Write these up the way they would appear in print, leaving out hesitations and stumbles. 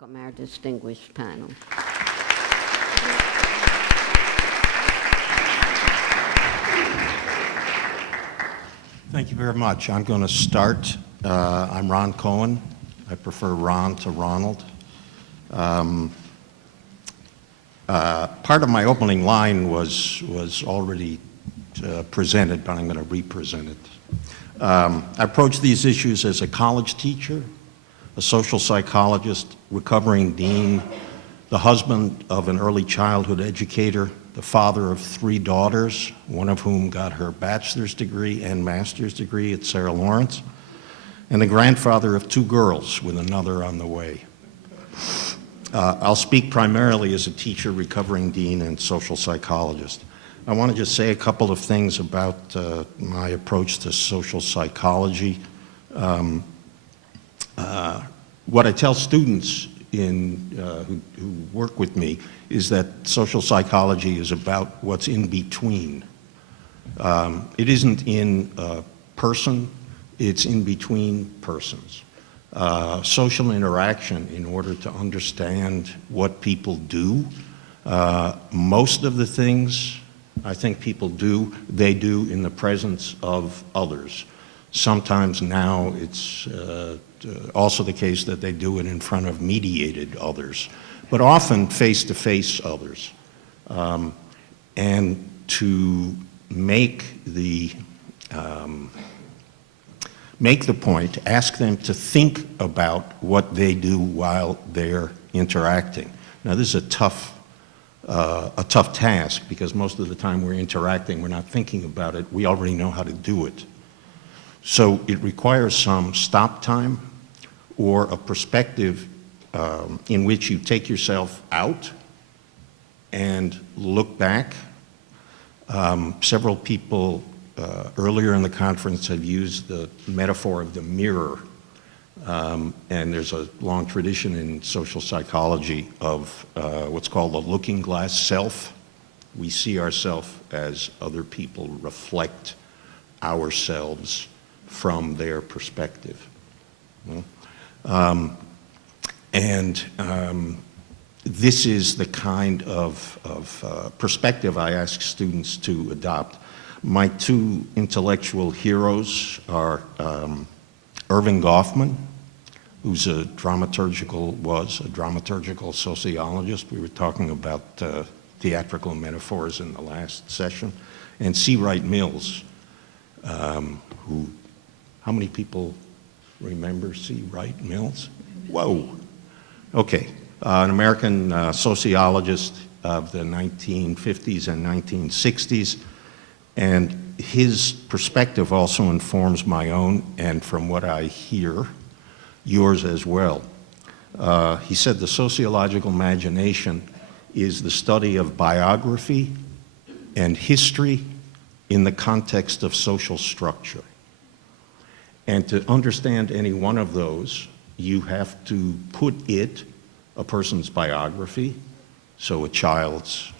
welcome our distinguished panel. Thank you very much. I'm going to start. I'm Ron Cohen. I prefer Ron to Ronald. Part of my opening line was already presented, but I'm going to re-present it. I approach these issues as a college teacher, a social psychologist, recovering dean, the husband of an early childhood educator, the father of 3 daughters, one of whom got her bachelor's degree and master's degree at Sarah Lawrence, and the grandfather of 2 girls with another on the way. I'll speak primarily as a teacher, recovering dean, and social psychologist. I want to just say a couple of things about my approach to social psychology. What I tell students who work with me is that social psychology is about what's in between. It isn't in a person, it's in between persons. Social interaction in order to understand what people do. Most of the things I think people do, they do in the presence of others. Sometimes now it's also the case that they do it in front of mediated others, but often face-to-face others. And to make the point, ask them to think about what they do while they're interacting. Now, this is a tough task because most of the time we're interacting, we're not thinking about it, we already know how to do it. So it requires some stop time or a perspective in which you take yourself out and look back. Several people earlier in the conference have used the metaphor of the mirror, and there's a long tradition in social psychology of what's called the looking glass self. We see ourselves as other people reflect ourselves from their perspective. This is the kind of perspective I ask students to adopt. My 2 intellectual heroes are Irving Goffman, who's was a dramaturgical sociologist. We were talking about theatrical metaphors in the last session. And C. Wright Mills, who, how many people remember C. Wright Mills? Whoa. Okay. An American sociologist of the 1950s and 1960s. And his perspective also informs my own, and from what I hear, yours as well. He said the sociological imagination is the study of biography and history in the context of social structure. And to understand any one of those, you have to put a person's biography, so a child's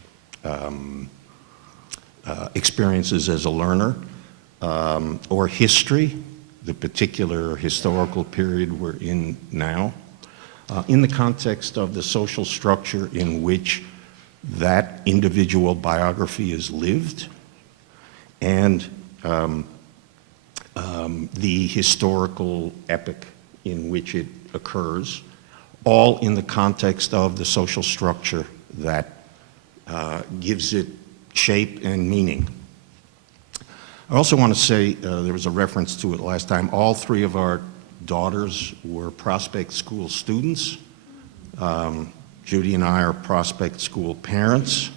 experiences as a learner, or history, the particular historical period we're in now, in the context of the social structure in which that individual biography is lived, and the historical epoch in which it occurs, all in the context of the social structure that gives it shape and meaning. I also want to say, there was a reference to it last time, all 3 of our daughters were Prospect School students. Judy and I are Prospect School parents.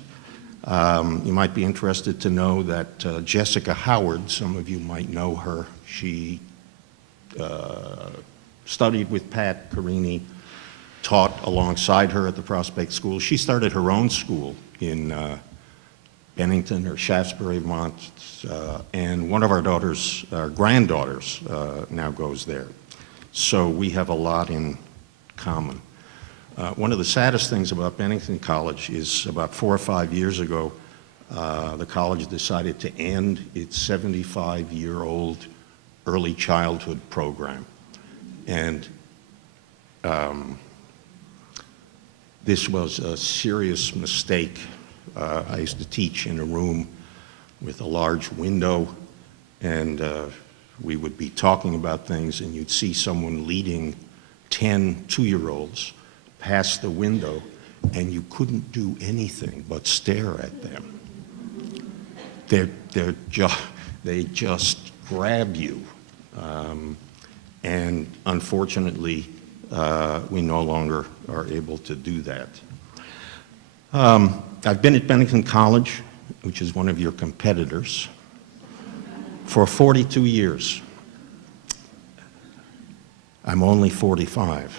You might be interested to know that Jessica Howard, some of you might know her, she studied with Pat Carini, taught alongside her at the Prospect School. She started her own school in Bennington or Shaftesbury, Vermont, and one of our daughters, our granddaughters, now goes there. So we have a lot in common. One of the saddest things about Bennington College is about 4 or 5 years ago, the college decided to end its 75-year-old early childhood program. And This was a serious mistake. I used to teach in a room with a large window, and we would be talking about things, and you'd see someone leading 10 two-year-olds past the window, and you couldn't do anything but stare at them. They just grab you. And unfortunately, we no longer are able to do that. I've been at Bennington College, which is one of your competitors, for 42 years. I'm only 45.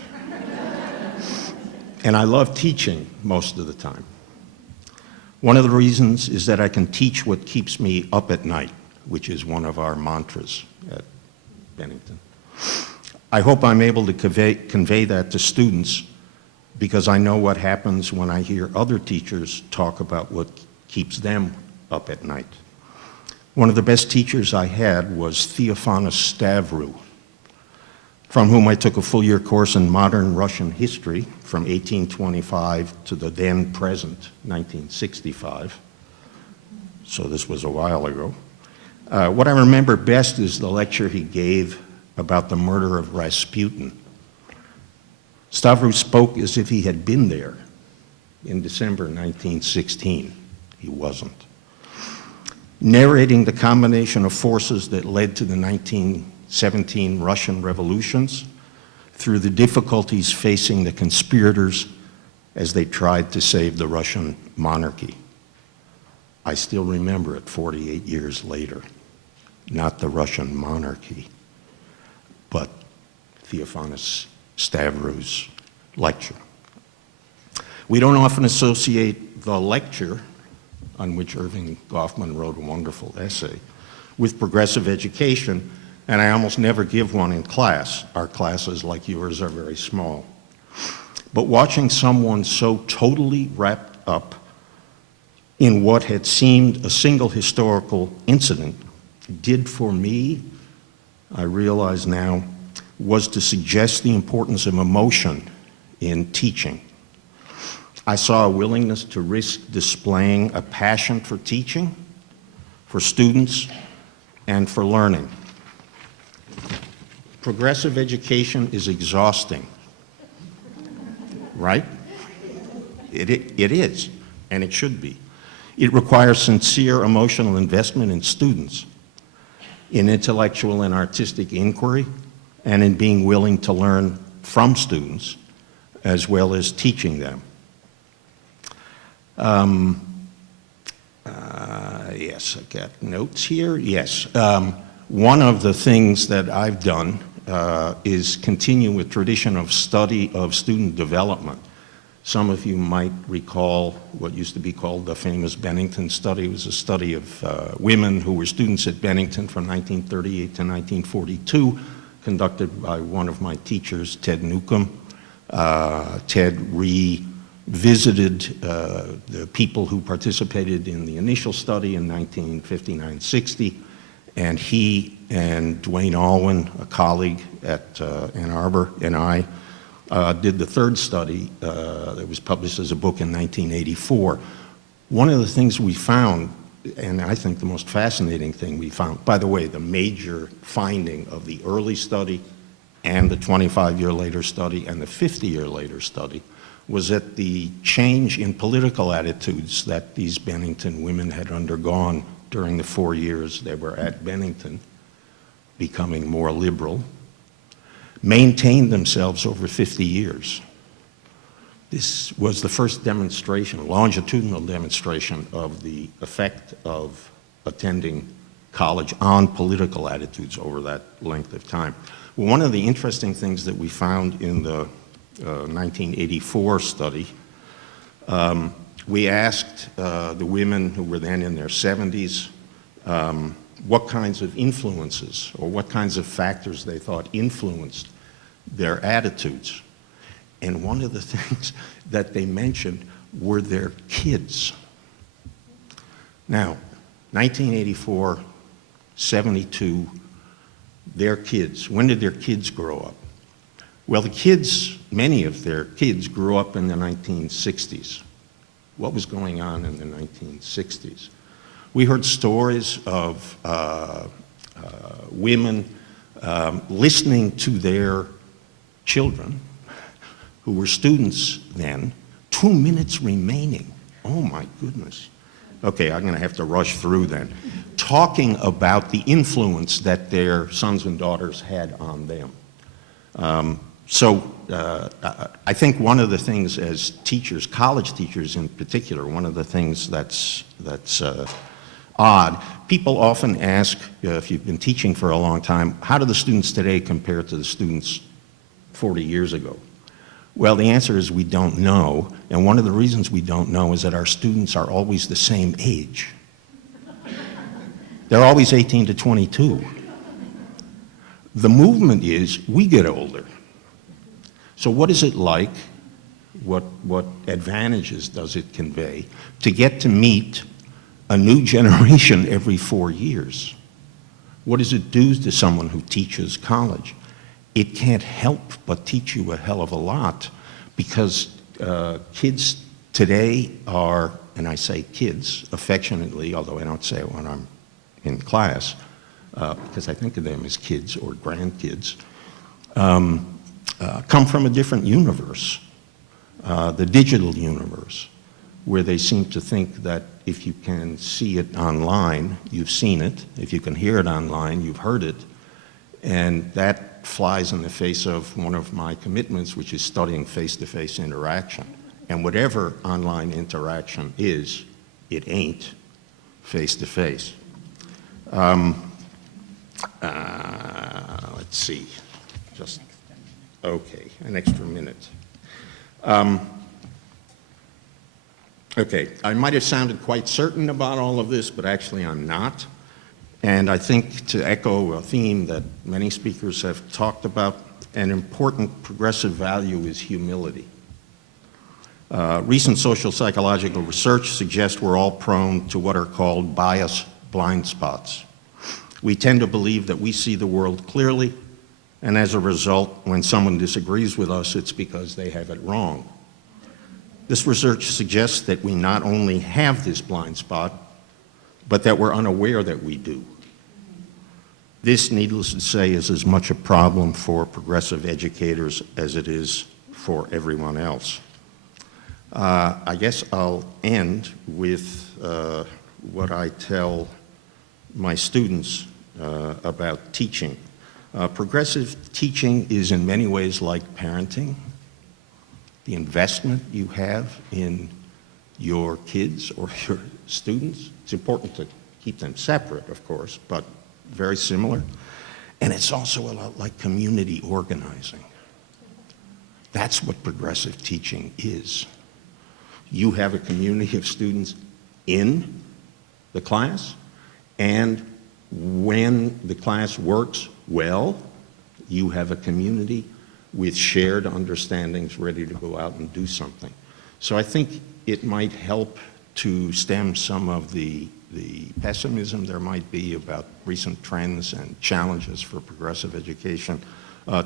And I love teaching most of the time. One of the reasons is that I can teach what keeps me up at night, which is one of our mantras at Bennington. I hope I'm able to convey that to students, because I know what happens when I hear other teachers talk about what keeps them up at night. One of the best teachers I had was Theophanos Stavru, from whom I took a full-year course in modern Russian history from 1825 to the then present 1965. So this was a while ago. What I remember best is the lecture he gave about the murder of Rasputin. Stavru spoke as if he had been there in December 1916. He wasn't. Narrating the combination of forces that led to the 1917 Russian revolutions through the difficulties facing the conspirators as they tried to save the Russian monarchy. I still remember it 48 years later. Not the Russian monarchy, but Theophanos Stavru's lecture. We don't often associate the lecture, on which Irving Goffman wrote a wonderful essay, with progressive education, and I almost never give one in class. Our classes, like yours, are very small. But watching someone so totally wrapped up in what had seemed a single historical incident did for me, I realize now, was to suggest the importance of emotion in teaching. I saw a willingness to risk displaying a passion for teaching, for students, and for learning. Progressive education is exhausting, right? It is, and it should be. It requires sincere emotional investment in students, in intellectual and artistic inquiry, and in being willing to learn from students, as well as teaching them. Yes, I got notes here. Yes. One of the things that I've done is continue with tradition of study of student development. Some of you might recall what used to be called the famous Bennington study. It was a study of women who were students at Bennington from 1938 to 1942, conducted by one of my teachers, Ted Newcomb. Ted revisited the people who participated in the initial study in 1959-60, and he and Dwayne Alwyn, a colleague at Ann Arbor, and I did the third study that was published as a book in 1984. One of the things we found, and I think the most fascinating thing we found, by the way, the major finding of the early study and the 25-year later study and the 50-year later study, was that the change in political attitudes that these Bennington women had undergone during the 4 years they were at Bennington, becoming more liberal, maintained themselves over 50 years. This was the first demonstration, longitudinal demonstration, of the effect of attending college on political attitudes over that length of time. Well, one of the interesting things that we found in the 1984 study, we asked the women who were then in their 70s what kinds of influences or what kinds of factors they thought influenced their attitudes. And one of the things that they mentioned were their kids. Now, 1984, 72, their kids, when did their kids grow up? Well, the kids, many of their kids grew up in the 1960s. What was going on in the 1960s? We heard stories of women listening to their children, who were students then, 2 minutes remaining. Oh my goodness. Okay, I'm going to have to rush through then. Talking about the influence that their sons and daughters had on them. I think one of the things as teachers, college teachers in particular, one of the things that's odd, people often ask, if you've been teaching for a long time, how do the students today compare to the students 40 years ago? Well, the answer is we don't know, and one of the reasons we don't know is that our students are always the same age. They're always 18 to 22. The movement is we get older. So what is it like, what advantages does it convey to get to meet a new generation every 4 years? What does it do to someone who teaches college? It can't help but teach you a hell of a lot, because kids today are, and I say kids affectionately, although I don't say it when I'm in class, because I think of them as kids or grandkids, come from a different universe, the digital universe, where they seem to think that if you can see it online, you've seen it. If you can hear it online, you've heard it. And that flies in the face of one of my commitments, which is studying face-to-face interaction. And whatever online interaction is, it ain't face-to-face. Let's see, just, okay, an extra minute. Okay, I might have sounded quite certain about all of this, but actually I'm not. And I think, to echo a theme that many speakers have talked about, an important progressive value is humility. Recent social psychological research suggests we're all prone to what are called bias blind spots. We tend to believe that we see the world clearly, and as a result, when someone disagrees with us, it's because they have it wrong. This research suggests that we not only have this blind spot, but that we're unaware that we do. This, needless to say, is as much a problem for progressive educators as it is for everyone else. I guess I'll end with what I tell my students about teaching. Progressive teaching is in many ways like parenting. The investment you have in your kids or your students, it's important to keep them separate, of course, but very similar. And it's also a lot like community organizing. That's what progressive teaching is. You have a community of students in the class, and when the class works well, you have a community with shared understandings ready to go out and do something. So I think it might help to stem some of the pessimism there might be about recent trends and challenges for progressive education,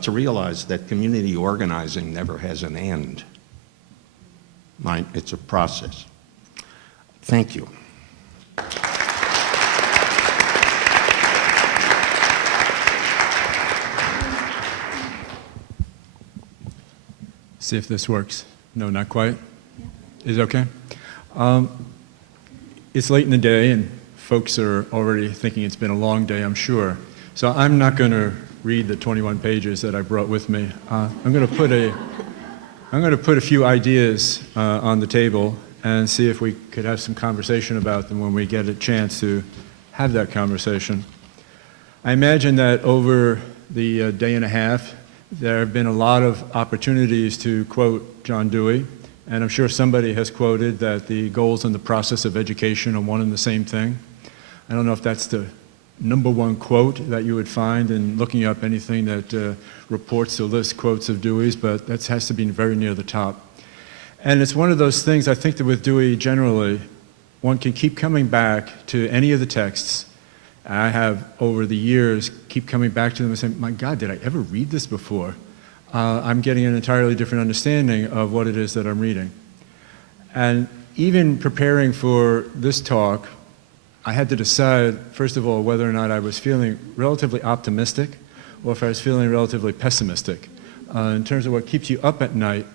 to realize that community organizing never has an end. It's a process. Thank you. See if this works. No, not quite. Is it okay? It's late in the day, and folks are already thinking it's been a long day, I'm sure. So I'm not going to read the 21 pages that I brought with me. I'm going to put a few ideas on the table and see if we could have some conversation about them when we get a chance to have that conversation. I imagine that over the day and a half, there have been a lot of opportunities to quote John Dewey, and I'm sure somebody has quoted that the goals and the process of education are one and the same thing. I don't know if that's the #1 quote that you would find in looking up anything that reports or lists quotes of Dewey's, but that has to be very near the top. And it's one of those things, I think, that with Dewey generally, one can keep coming back to any of the texts. I have, over the years, keep coming back to them and saying, my God, did I ever read this before? I'm getting an entirely different understanding of what it is that I'm reading. And even preparing for this talk, I had to decide, first of all, whether or not I was feeling relatively optimistic or if I was feeling relatively pessimistic. In terms of what keeps you up at night,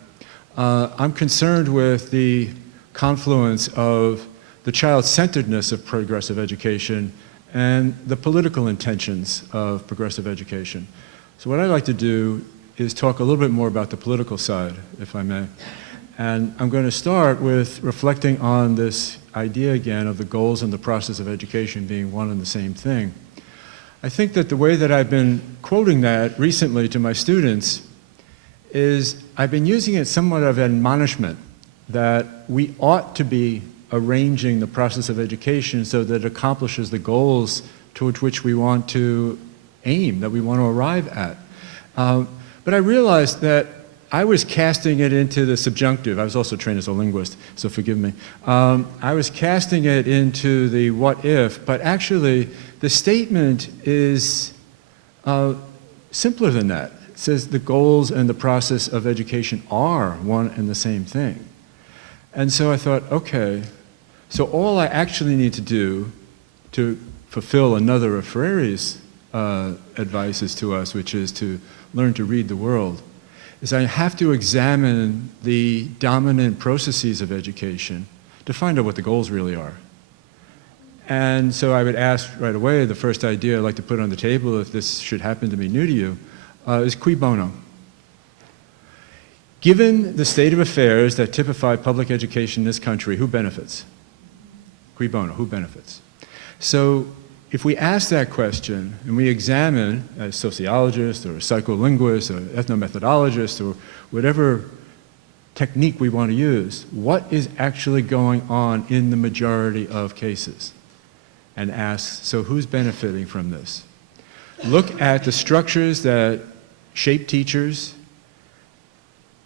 I'm concerned with the confluence of the child-centeredness of progressive education and the political intentions of progressive education. So what I'd like to do is talk a little bit more about the political side, if I may. And I'm going to start with reflecting on this idea again of the goals and the process of education being one and the same thing. I think that the way that I've been quoting that recently to my students is I've been using it somewhat of admonishment that we ought to be arranging the process of education so that it accomplishes the goals towards which we want to aim, that we want to arrive at. But I realized that I was casting it into the subjunctive. I was also trained as a linguist, so forgive me. I was casting it into the what if, but actually the statement is simpler than that. It says the goals and the process of education are one and the same thing. And so I thought, okay, so all I actually need to do to fulfill another of Freire's advices to us, which is to learn to read the world, is I have to examine the dominant processes of education to find out what the goals really are. And so I would ask right away, the first idea I'd like to put on the table, if this should happen to be new to you, is cui bono. Given the state of affairs that typify public education in this country, who benefits? Cui bono, who benefits? So if we ask that question and we examine, as sociologists or psycholinguists or ethnomethodologists or whatever technique we want to use, what is actually going on in the majority of cases? And ask, so who's benefiting from this? Look at the structures that shape teachers.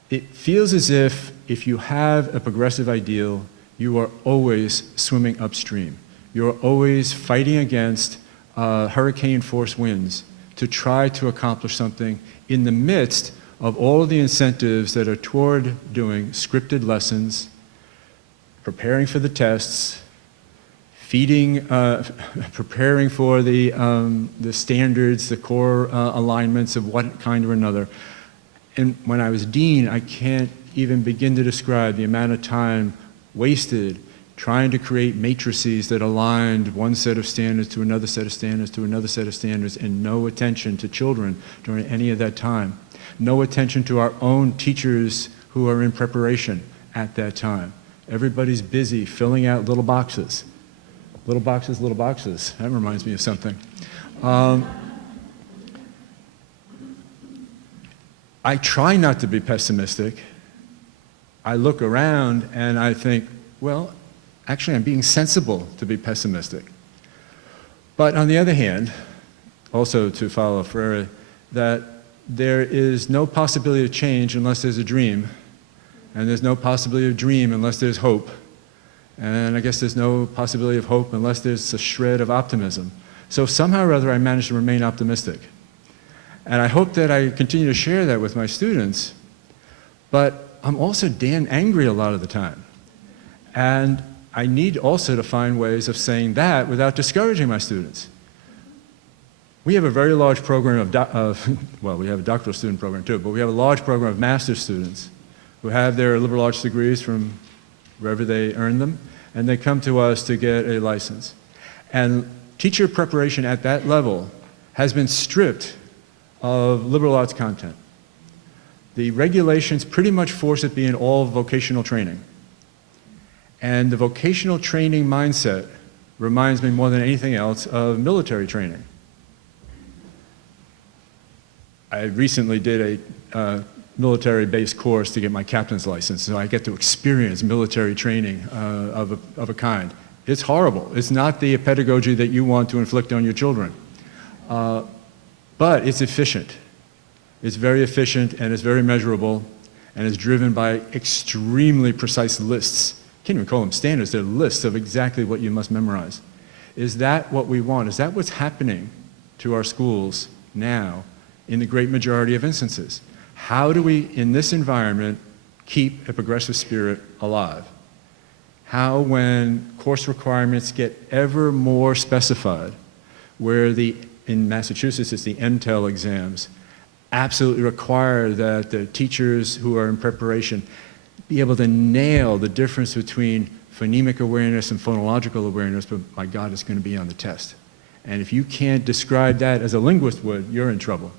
It feels as if you have a progressive ideal, you are always swimming upstream. You're always fighting against hurricane-force winds to try to accomplish something in the midst of all of the incentives that are toward doing scripted lessons, preparing for the tests, feeding, preparing for the standards, the core alignments of one kind or another. And when I was dean, I can't even begin to describe the amount of time wasted trying to create matrices that aligned one set of standards to another set of standards to another set of standards, and no attention to children during any of that time. No attention to our own teachers who are in preparation at that time. Everybody's busy filling out little boxes. Little boxes, little boxes. That reminds me of something. I try not to be pessimistic. I look around and I think, well, actually I'm being sensible to be pessimistic. But on the other hand, also to follow Freire, that there is no possibility of change unless there's a dream, and there's no possibility of dream unless there's hope. And I guess there's no possibility of hope unless there's a shred of optimism. So somehow or other I managed to remain optimistic. And I hope that I continue to share that with my students, but I'm also damn angry a lot of the time. And I need also to find ways of saying that without discouraging my students. We have a very large program well, we have a doctoral student program too, but we have a large program of master's students who have their liberal arts degrees from wherever they earn them, and they come to us to get a license. And teacher preparation at that level has been stripped of liberal arts content. The regulations pretty much force it to be in all vocational training. And the vocational training mindset reminds me more than anything else of military training. I recently did a military-based course to get my captain's license, so I get to experience military training of a kind. It's horrible. It's not the pedagogy that you want to inflict on your children. But it's efficient. It's very efficient, and it's very measurable, and it's driven by extremely precise lists. Can't even call them standards, they're lists of exactly what you must memorize. Is that what we want? Is that what's happening to our schools now in the great majority of instances? How do we, in this environment, keep a progressive spirit alive? How, when course requirements get ever more specified, where in Massachusetts it's the NTEL exams, absolutely require that the teachers who are in preparation be able to nail the difference between phonemic awareness and phonological awareness, but my God, it's going to be on the test. And if you can't describe that as a linguist would, you're in trouble.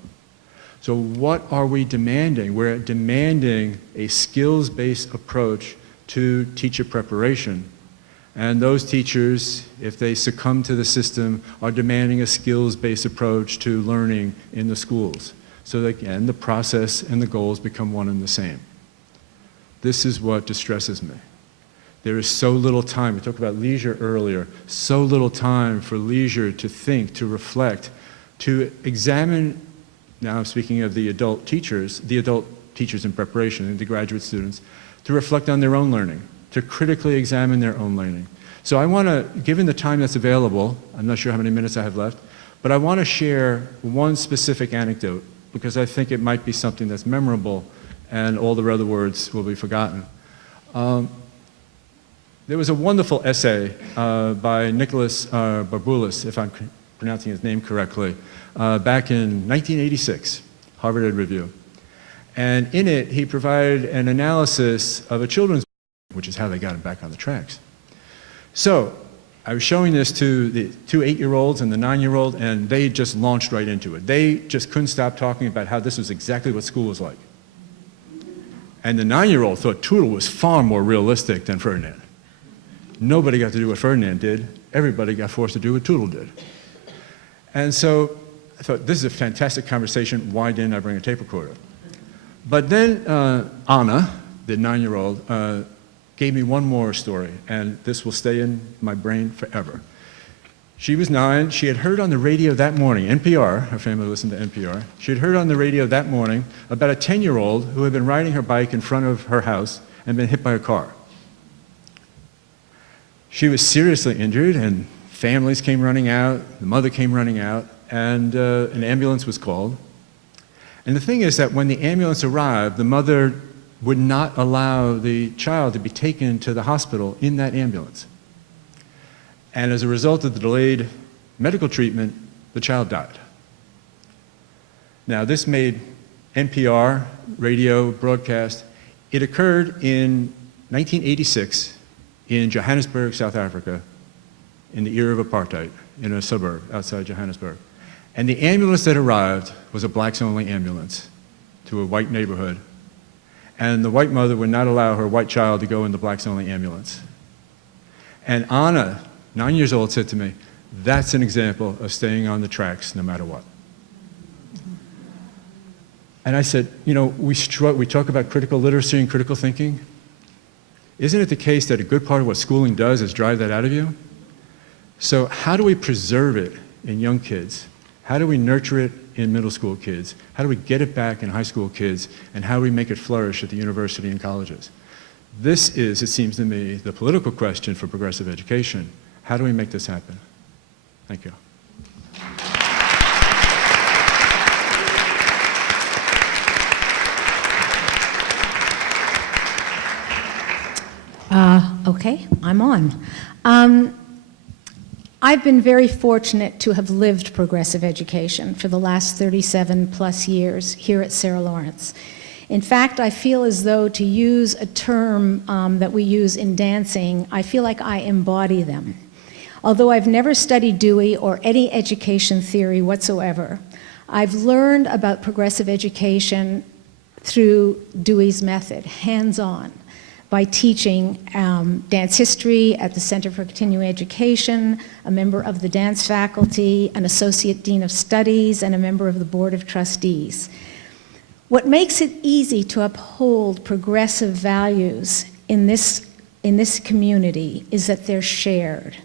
So what are we demanding? We're demanding a skills-based approach to teacher preparation. And those teachers, if they succumb to the system, are demanding a skills-based approach to learning in the schools. So that, again, the process and the goals become one and the same. This is what distresses me. There is so little time, we talked about leisure earlier, so little time for leisure to think, to reflect, to examine, now I'm speaking of the adult teachers in preparation and the graduate students, to reflect on their own learning, to critically examine their own learning. So I want to, given the time that's available, I'm not sure how many minutes I have left, but I want to share one specific anecdote because I think it might be something that's memorable and all the other words will be forgotten. There was a wonderful essay by Nicholas Barboulis, if I'm pronouncing his name correctly, back in 1986, Harvard Ed Review. And in it, he provided an analysis of a children's book, which is how they got him back on the tracks. So I was showing this to the two 8-year-olds and the 9-year-old, and they just launched right into it. They just couldn't stop talking about how this was exactly what school was like. And the 9-year-old thought Tootle was far more realistic than Ferdinand. Nobody got to do what Ferdinand did. Everybody got forced to do what Tootle did. And so I thought, this is a fantastic conversation. Why didn't I bring a tape recorder? But then Anna, the 9-year-old, gave me one more story, and this will stay in my brain forever. She was 9. She had heard on the radio that morning, NPR, her family listened to NPR. She had heard on the radio that morning about a 10-year-old who had been riding her bike in front of her house and been hit by a car. She was seriously injured, and families came running out, the mother came running out, and an ambulance was called. And the thing is that when the ambulance arrived, the mother would not allow the child to be taken to the hospital in that ambulance. And as a result of the delayed medical treatment, the child died. Now, this made NPR radio broadcast. It occurred in 1986 in Johannesburg, South Africa, in the era of apartheid, in a suburb outside Johannesburg. And the ambulance that arrived was a blacks-only ambulance to a white neighborhood. And the white mother would not allow her white child to go in the blacks-only ambulance. And Anna, 9 years old, said to me, that's an example of staying on the tracks no matter what. And I said, you know, we talk about critical literacy and critical thinking. Isn't it the case that a good part of what schooling does is drive that out of you? So how do we preserve it in young kids? How do we nurture it in middle school kids? How do we get it back in high school kids? And how do we make it flourish at the university and colleges? This is, it seems to me, the political question for progressive education. How do we make this happen? Thank you. Okay, I'm on. I've been very fortunate to have lived progressive education for the last 37 plus years here at Sarah Lawrence. In fact, I feel as though, to use a term that we use in dancing, I feel like I embody them. Although I've never studied Dewey or any education theory whatsoever, I've learned about progressive education through Dewey's method, hands-on, by teaching dance history at the Center for Continuing Education, a member of the dance faculty, an associate dean of studies, and a member of the board of trustees. What makes it easy to uphold progressive values in this community is that they're shared.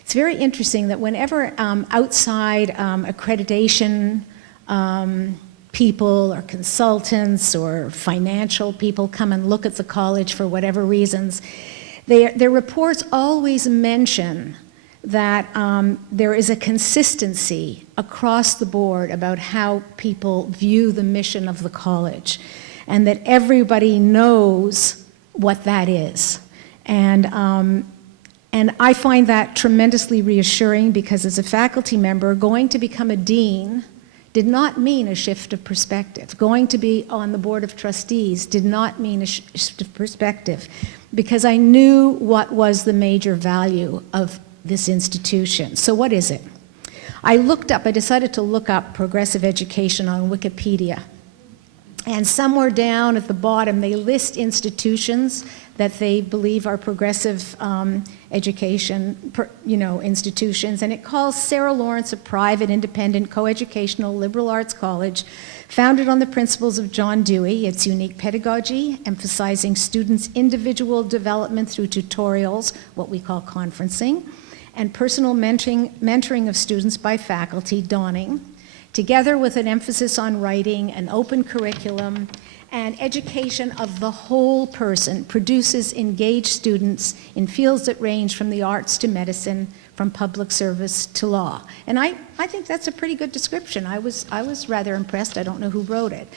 It's very interesting that whenever outside accreditation people or consultants or financial people come and look at the college for whatever reasons, their reports always mention that there is a consistency across the board about how people view the mission of the college, and that everybody knows what that is. And I find that tremendously reassuring, because as a faculty member, going to become a dean did not mean a shift of perspective. Going to be on the board of trustees did not mean a shift of perspective, because I knew what was the major value of this institution. So what is it? I decided to look up progressive education on Wikipedia. And somewhere down at the bottom, they list institutions that they believe are progressive education, institutions. And it calls Sarah Lawrence a private, independent, coeducational liberal arts college founded on the principles of John Dewey, its unique pedagogy, emphasizing students' individual development through tutorials, what we call conferencing, and personal mentoring of students by faculty, Dawning, together with an emphasis on writing, an open curriculum, and education of the whole person, produces engaged students in fields that range from the arts to medicine, from public service to law. And I think that's a pretty good description. I was rather impressed. I don't know who wrote it.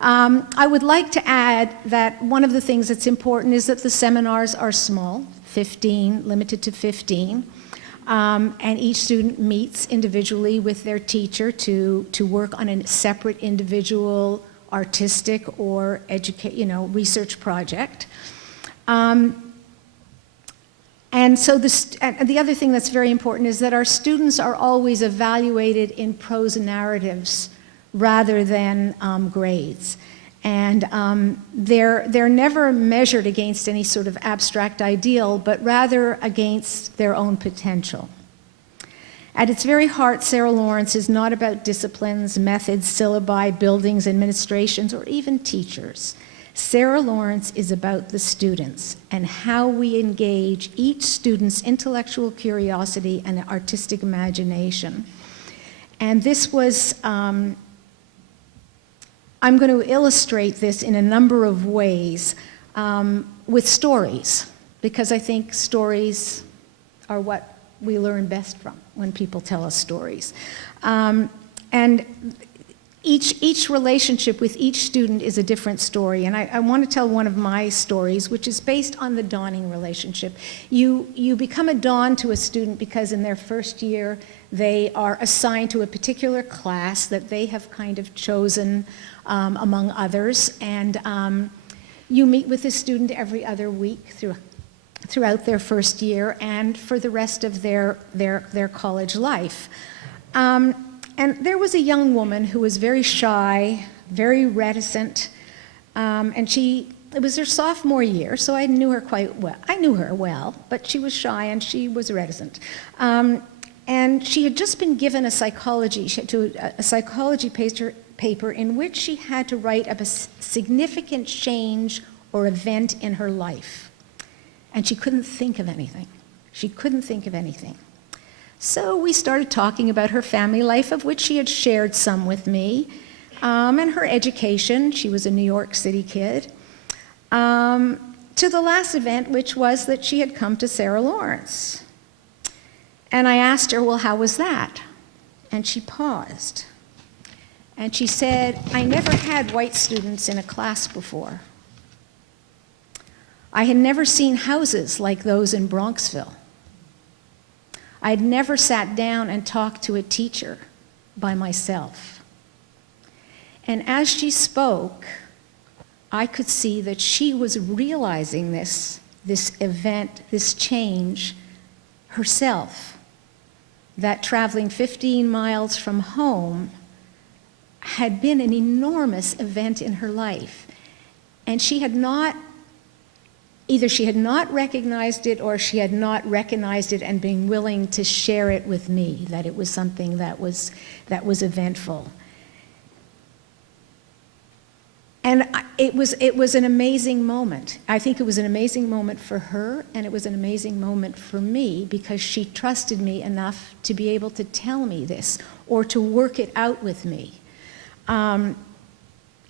I would like to add that one of the things that's important is that the seminars are small, 15, limited to 15. And each student meets individually with their teacher to work on a separate individual artistic or research project. And so the other thing that's very important is that our students are always evaluated in prose narratives rather than grades. And they're never measured against any sort of abstract ideal, but rather against their own potential. At its very heart, Sarah Lawrence is not about disciplines, methods, syllabi, buildings, administrations, or even teachers. Sarah Lawrence is about the students and how we engage each student's intellectual curiosity and artistic imagination. And this was, I'm going to illustrate this in a number of ways with stories, because I think stories are what we learn best from when people tell us stories. And each relationship with each student is a different story. And I want to tell one of my stories, which is based on the dawning relationship. You become a dawn to a student because in their first year, they are assigned to a particular class that they have kind of chosen among others. And you meet with the student every other week throughout their first year and for the rest of their college life. And there was a young woman who was very shy, very reticent, and it was her sophomore year, so I knew her quite well. I knew her well, but she was shy and she was reticent. And she had just been given a psychology paper in which she had to write up a significant change or event in her life. And she couldn't think of anything. She couldn't think of anything. So we started talking about her family life, of which she had shared some with me, and her education. She was a New York City kid. To the last event, which was that she had come to Sarah Lawrence. And I asked her, well, how was that? And she paused. And she said, I never had white students in a class before. I had never seen houses like those in Bronxville. I had never sat down and talked to a teacher by myself. And as she spoke, I could see that she was realizing this event, this change herself, that traveling 15 miles from home had been an enormous event in her life. And either she had not recognized it or she had not recognized it and been willing to share it with me, that it was something that was eventful. And it was an amazing moment. I think it was an amazing moment for her, and it was an amazing moment for me because she trusted me enough to be able to tell me this or to work it out with me. And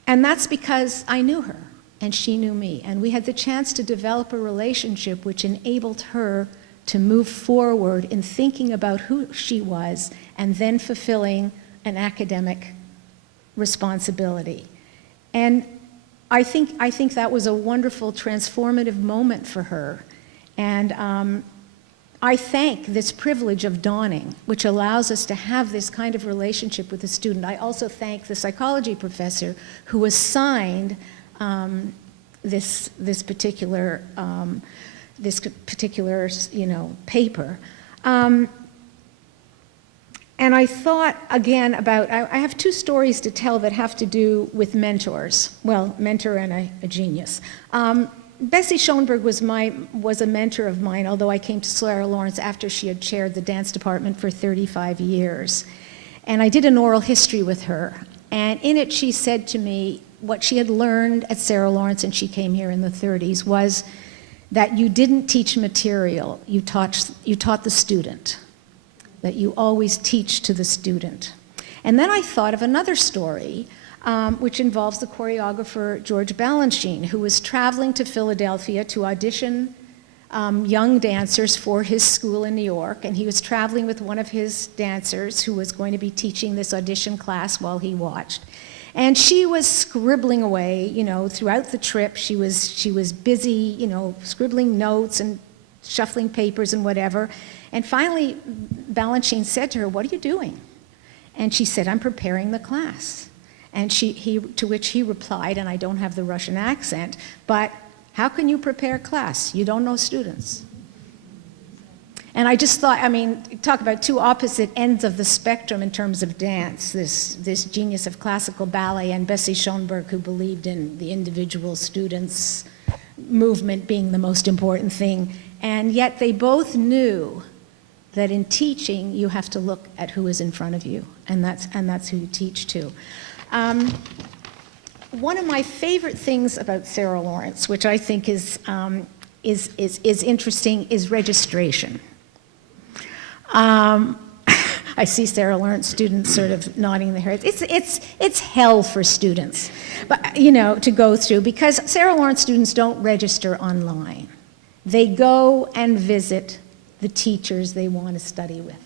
that's because I knew her and she knew me. And we had the chance to develop a relationship which enabled her to move forward in thinking about who she was and then fulfilling an academic responsibility. And I think that was a wonderful transformative moment for her. And I thank this privilege of dawning, which allows us to have this kind of relationship with the student. I also thank the psychology professor who assigned this particular paper. And I thought again about, I have two stories to tell that have to do with mentors. Well, mentor and a genius. Bessie Schoenberg was a mentor of mine, although I came to Sarah Lawrence after she had chaired the dance department for 35 years. And I did an oral history with her. And in it she said to me what she had learned at Sarah Lawrence, and she came here in the 30s, was that you didn't teach material, you taught the student. That you always teach to the student. And then I thought of another story, which involves the choreographer George Balanchine, who was traveling to Philadelphia to audition young dancers for his school in New York, and he was traveling with one of his dancers who was going to be teaching this audition class while he watched. And she was scribbling away, throughout the trip. She was busy, scribbling notes and shuffling papers and whatever. And finally, Balanchine said to her, "What are you doing?" And she said, "I'm preparing the class." And to which he replied, and I don't have the Russian accent, "But how can you prepare class? You don't know students." And I just thought, talk about two opposite ends of the spectrum in terms of dance, this genius of classical ballet and Bessie Schoenberg, who believed in the individual students' movement being the most important thing. And yet they both knew that in teaching, you have to look at who is in front of you, and that's who you teach to. One of my favorite things about Sarah Lawrence, which I think is interesting, is registration. I see Sarah Lawrence students sort of nodding their heads. It's hell for students, but to go through, because Sarah Lawrence students don't register online. They go and visit the teachers they want to study with.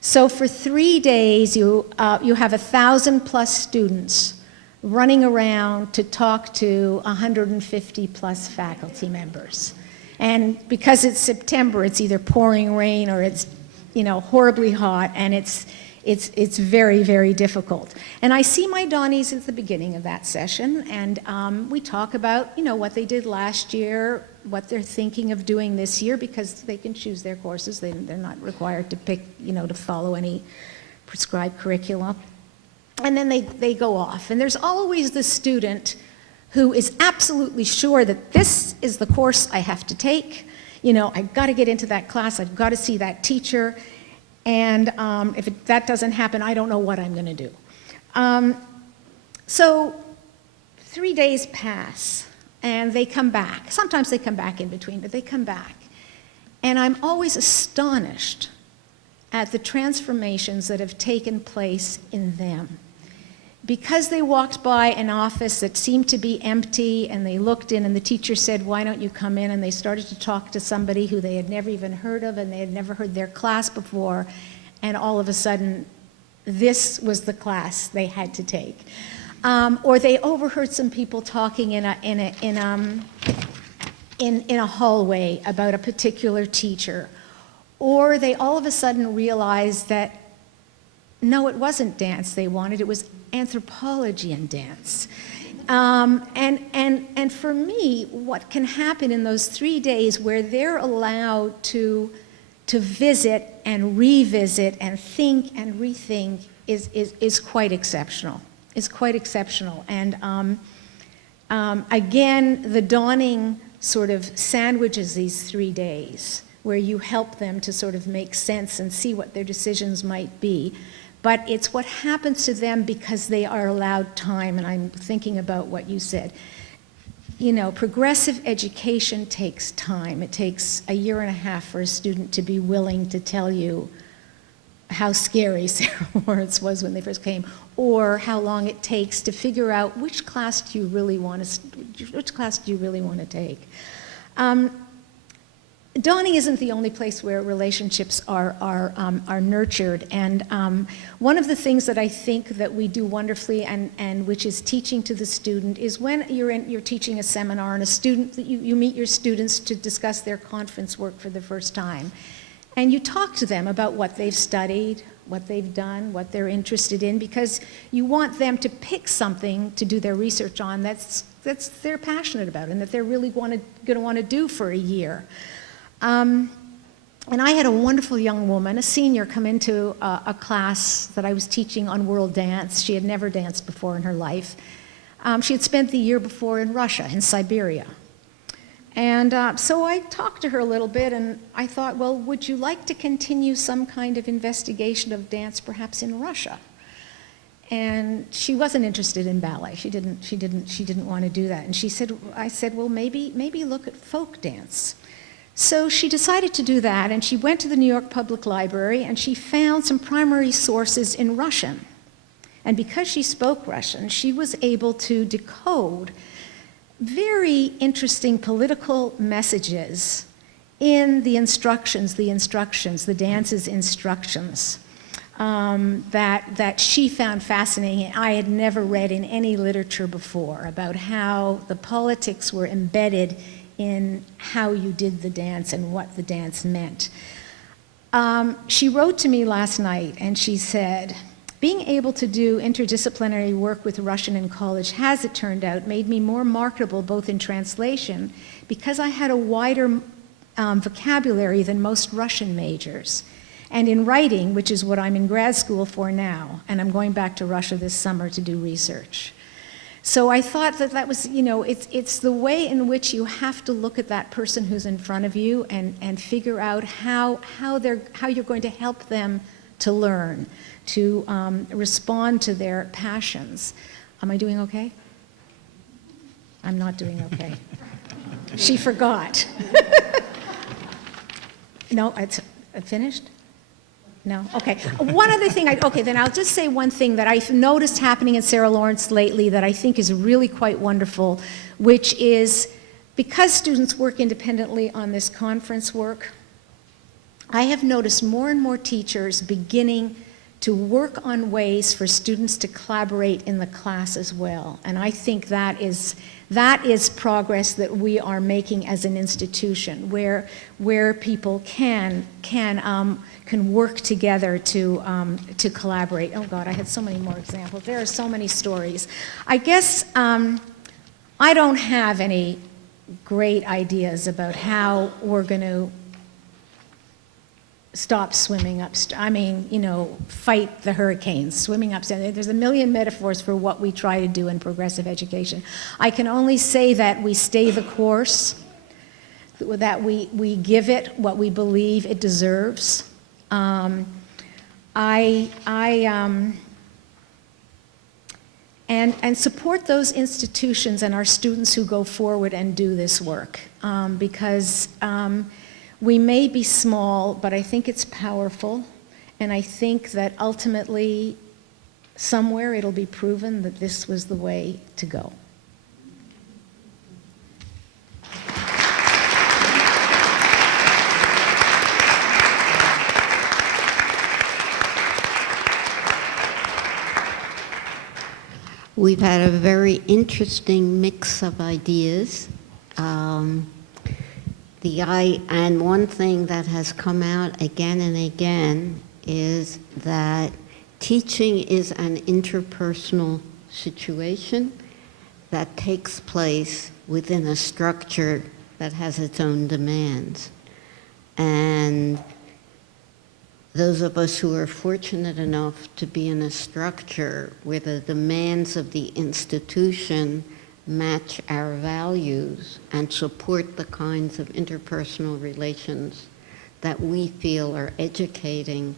So for 3 days, you have 1,000+ students running around to talk to 150+ faculty members. And because it's September, it's either pouring rain or it's horribly hot, and it's very, very difficult. And I see my Donnies at the beginning of that session, and we talk about what they did last year, what they're thinking of doing this year, because they can choose their courses. They're not required to pick, to follow any prescribed curricula. And then they go off. And there's always the student who is absolutely sure that this is the course I have to take. I've got to get into that class. I've got to see that teacher. And if that doesn't happen, I don't know what I'm going to do. So 3 days pass. And they come back. Sometimes they come back in between, but they come back. And I'm always astonished at the transformations that have taken place in them. Because they walked by an office that seemed to be empty, and they looked in, and the teacher said, "Why don't you come in?" And they started to talk to somebody who they had never even heard of, and they had never heard their class before, and all of a sudden, this was the class they had to take. Or they overheard some people talking in a hallway about a particular teacher. Or they all of a sudden realized that, no, it wasn't dance they wanted, it was anthropology and dance. And for me, what can happen in those 3 days where they're allowed to visit and revisit and think and rethink is quite exceptional. Is quite exceptional. And again, the dawning sort of sandwiches these 3 days where you help them to sort of make sense and see what their decisions might be. But it's what happens to them because they are allowed time, and I'm thinking about what you said. Progressive education takes time. It takes 1.5 years for a student to be willing to tell you how scary Sarah Lawrence was when they first came, or how long it takes to figure out which class do you really want to take. Donnie isn't the only place where relationships are nurtured, and one of the things that I think that we do wonderfully, and which is teaching to the student, is when you're teaching a seminar and a student, you meet your students to discuss their conference work for the first time, and you talk to them about what they've studied, what they've done, what they're interested in, because you want them to pick something to do their research on that's they're passionate about and that they're really going to want to do for a year. And I had a wonderful young woman, a senior, come into a class that I was teaching on world dance. She had never danced before in her life. She had spent the year before in Russia, in Siberia. And so I talked to her a little bit, and I thought, well, would you like to continue some kind of investigation of dance, perhaps in Russia? And she wasn't interested in ballet. She didn't want to do that. And I said, well, maybe look at folk dance. So she decided to do that, and she went to the New York Public Library, and she found some primary sources in Russian. And because she spoke Russian, she was able to decode very interesting political messages in the instructions, the dance's instructions, that she found fascinating. I had never read in any literature before about how the politics were embedded in how you did the dance and what the dance meant. She wrote to me last night, and she said, being able to do interdisciplinary work with Russian in college has, it turned out, made me more marketable both in translation because I had a wider vocabulary than most Russian majors, and in writing, which is what I'm in grad school for now, and I'm going back to Russia this summer to do research. So I thought that was, it's the way in which you have to look at that person who's in front of you and figure out how you're going to help them to learn, to respond to their passions. Am I doing okay? I'm not doing okay. She forgot. No, it's finished? No? Okay. One other thing, then I'll just say one thing that I've noticed happening at Sarah Lawrence lately that I think is really quite wonderful, which is because students work independently on this conference work, I have noticed more and more teachers beginning to work on ways for students to collaborate in the class as well. And I think that is progress that we are making as an institution, where people can work together to collaborate. Oh God, I had so many more examples. There are so many stories. I guess I don't have any great ideas about how we're going to stop swimming fight the hurricanes, swimming upstream. There's a million metaphors for what we try to do in progressive education. I can only say that we stay the course, that we give it what we believe it deserves. And support those institutions and our students who go forward and do this work, because we may be small, but I think it's powerful, and I think that ultimately, somewhere it'll be proven that this was the way to go. We've had a very interesting mix of ideas. And one thing that has come out again and again is that teaching is an interpersonal situation that takes place within a structure that has its own demands. And those of us who are fortunate enough to be in a structure where the demands of the institution match our values and support the kinds of interpersonal relations that we feel are educating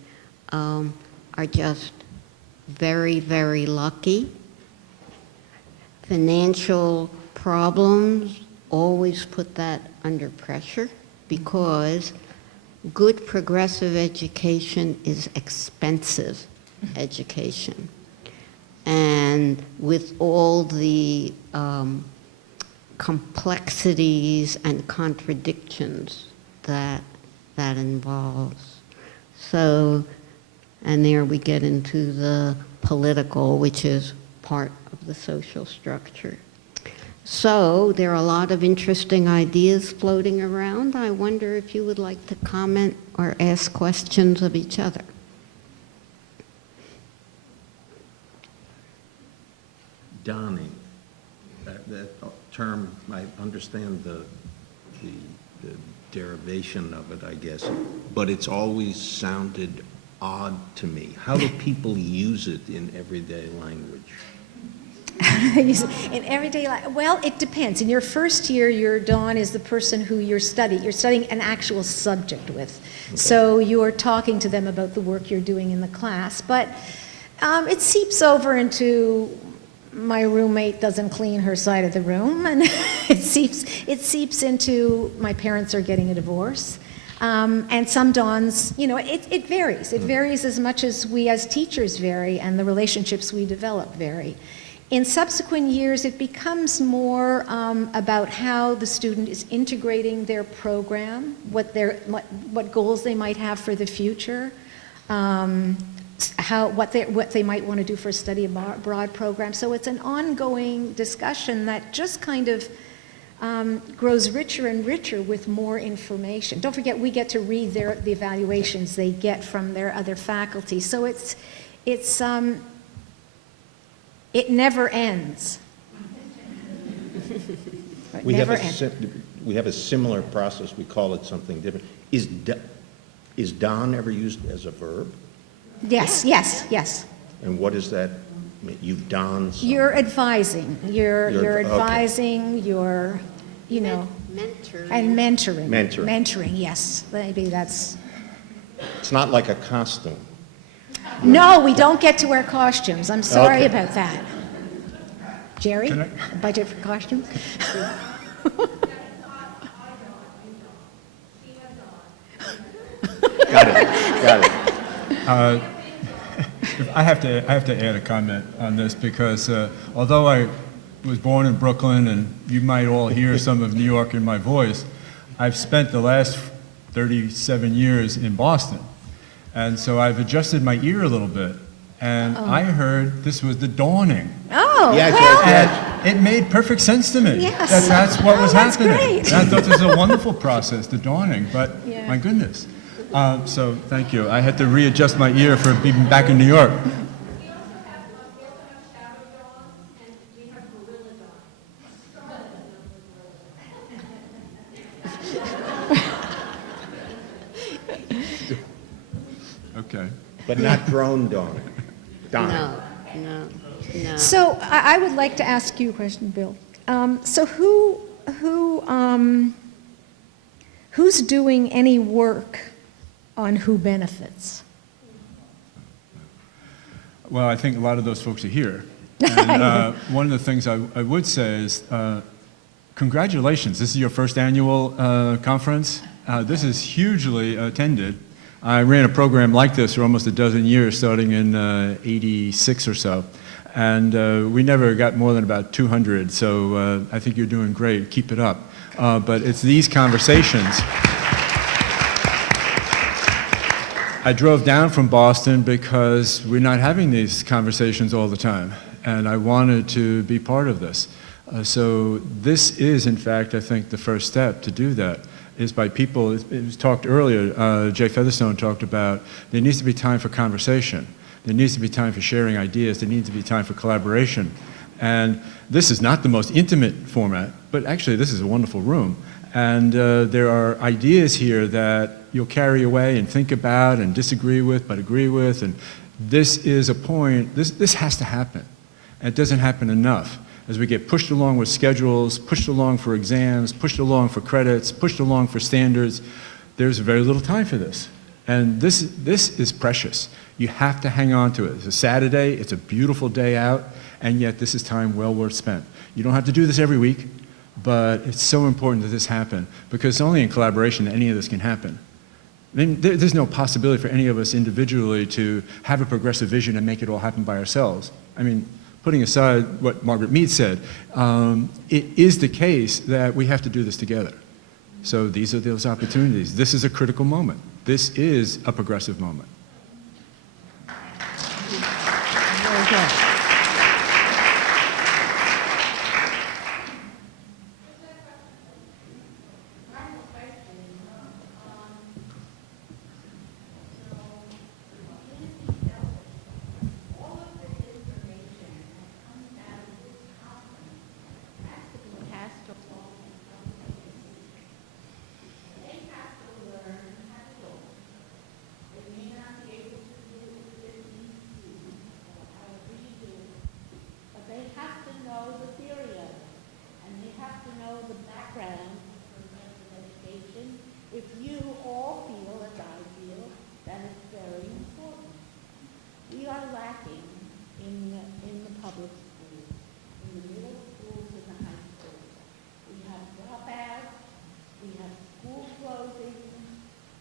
are just very, very lucky. Financial problems always put that under pressure because good progressive education is expensive education. And with all the complexities and contradictions that that involves. So, and there we get into the political, which is part of the social structure. So there are a lot of interesting ideas floating around. I wonder if you would like to comment or ask questions of each other. Donning, that term, I understand the derivation of it, I guess, but it's always sounded odd to me. How do people use it in everyday language? In everyday life, well, it depends. In your first year, your Don is the person who you're studying. You're studying an actual subject with. Okay. So you're talking to them about the work you're doing in the class. But it seeps over into my roommate doesn't clean her side of the room, and it seeps into my parents are getting a divorce. And some dawns, you know, it varies. It varies as much as we as teachers vary and the relationships we develop vary. In subsequent years, it becomes more about how the student is integrating their program, what goals they might have for the future, what they might want to do for a study abroad program. So it's an ongoing discussion that just kind of grows richer and richer with more information. Don't forget, we get to read the evaluations they get from their other faculty. So it never ends. We have a similar process. We call it something different. Is don ever used as a verb? Yes, yes, yes. And what does that mean? You've done something. You're advising. You're advising. Okay. You're, you know, mentoring. And mentoring. Mentoring. Yes. Maybe that's. It's not like a costume. No, we don't get to wear costumes. I'm sorry about that. Jerry, Can I- a budget for costumes? Got it. I have to add a comment on this because although I was born in Brooklyn and you might all hear some of New York in my voice, I've spent the last 37 years in Boston. And so I've adjusted my ear a little bit. And I heard this was the dawning. Oh, Yes, well, yes. It made perfect sense to me. Yes. That's what was that's happening. great. And I thought this was a wonderful process, the dawning, but Yeah. my goodness. So thank you. I had to readjust my ear for being back in New York. We also have shadow dawn, and we have gorilla dawn. Okay. But not drone dawning. No. So I would like to ask you a question, Bill. So who's doing any work on who benefits? Well, I think a lot of those folks are here. And one of the things I would say is, congratulations. This is your first annual conference. This is hugely attended. I ran a program like this for almost a dozen years, starting in '86 or so. And we never got more than about 200, so I think you're doing great. Keep it up. But it's these conversations. I drove down from Boston because we're not having these conversations all the time, and I wanted to be part of this. So this is, in fact, I think the first step to do that is by people. It was talked earlier, Jay Featherstone talked about there needs to be time for conversation. There needs to be time for sharing ideas. There needs to be time for collaboration. And this is not the most intimate format, but actually this is a wonderful room. And there are ideas here that you'll carry away and think about and disagree with, but agree with. And this is a point, this has to happen. And it doesn't happen enough. As we get pushed along with schedules, pushed along for exams, pushed along for credits, pushed along for standards, there's very little time for this. And this is precious. You have to hang on to it. It's a Saturday, it's a beautiful day out, and yet this is time well worth spent. You don't have to do this every week, but it's so important that this happen, because it's only in collaboration that any of this can happen. I mean, there's no possibility for any of us individually to have a progressive vision and make it all happen by ourselves. I mean, putting aside what Margaret Mead said, it is the case that we have to do this together. So these are those opportunities. This is a critical moment. This is a progressive moment. Very good. But they have to know the theory of it, and they have to know the background for progressive education if you all feel, as I feel, that it's very important. We are lacking in the public schools, in the middle schools and the high schools. We have dropouts, we have school closings,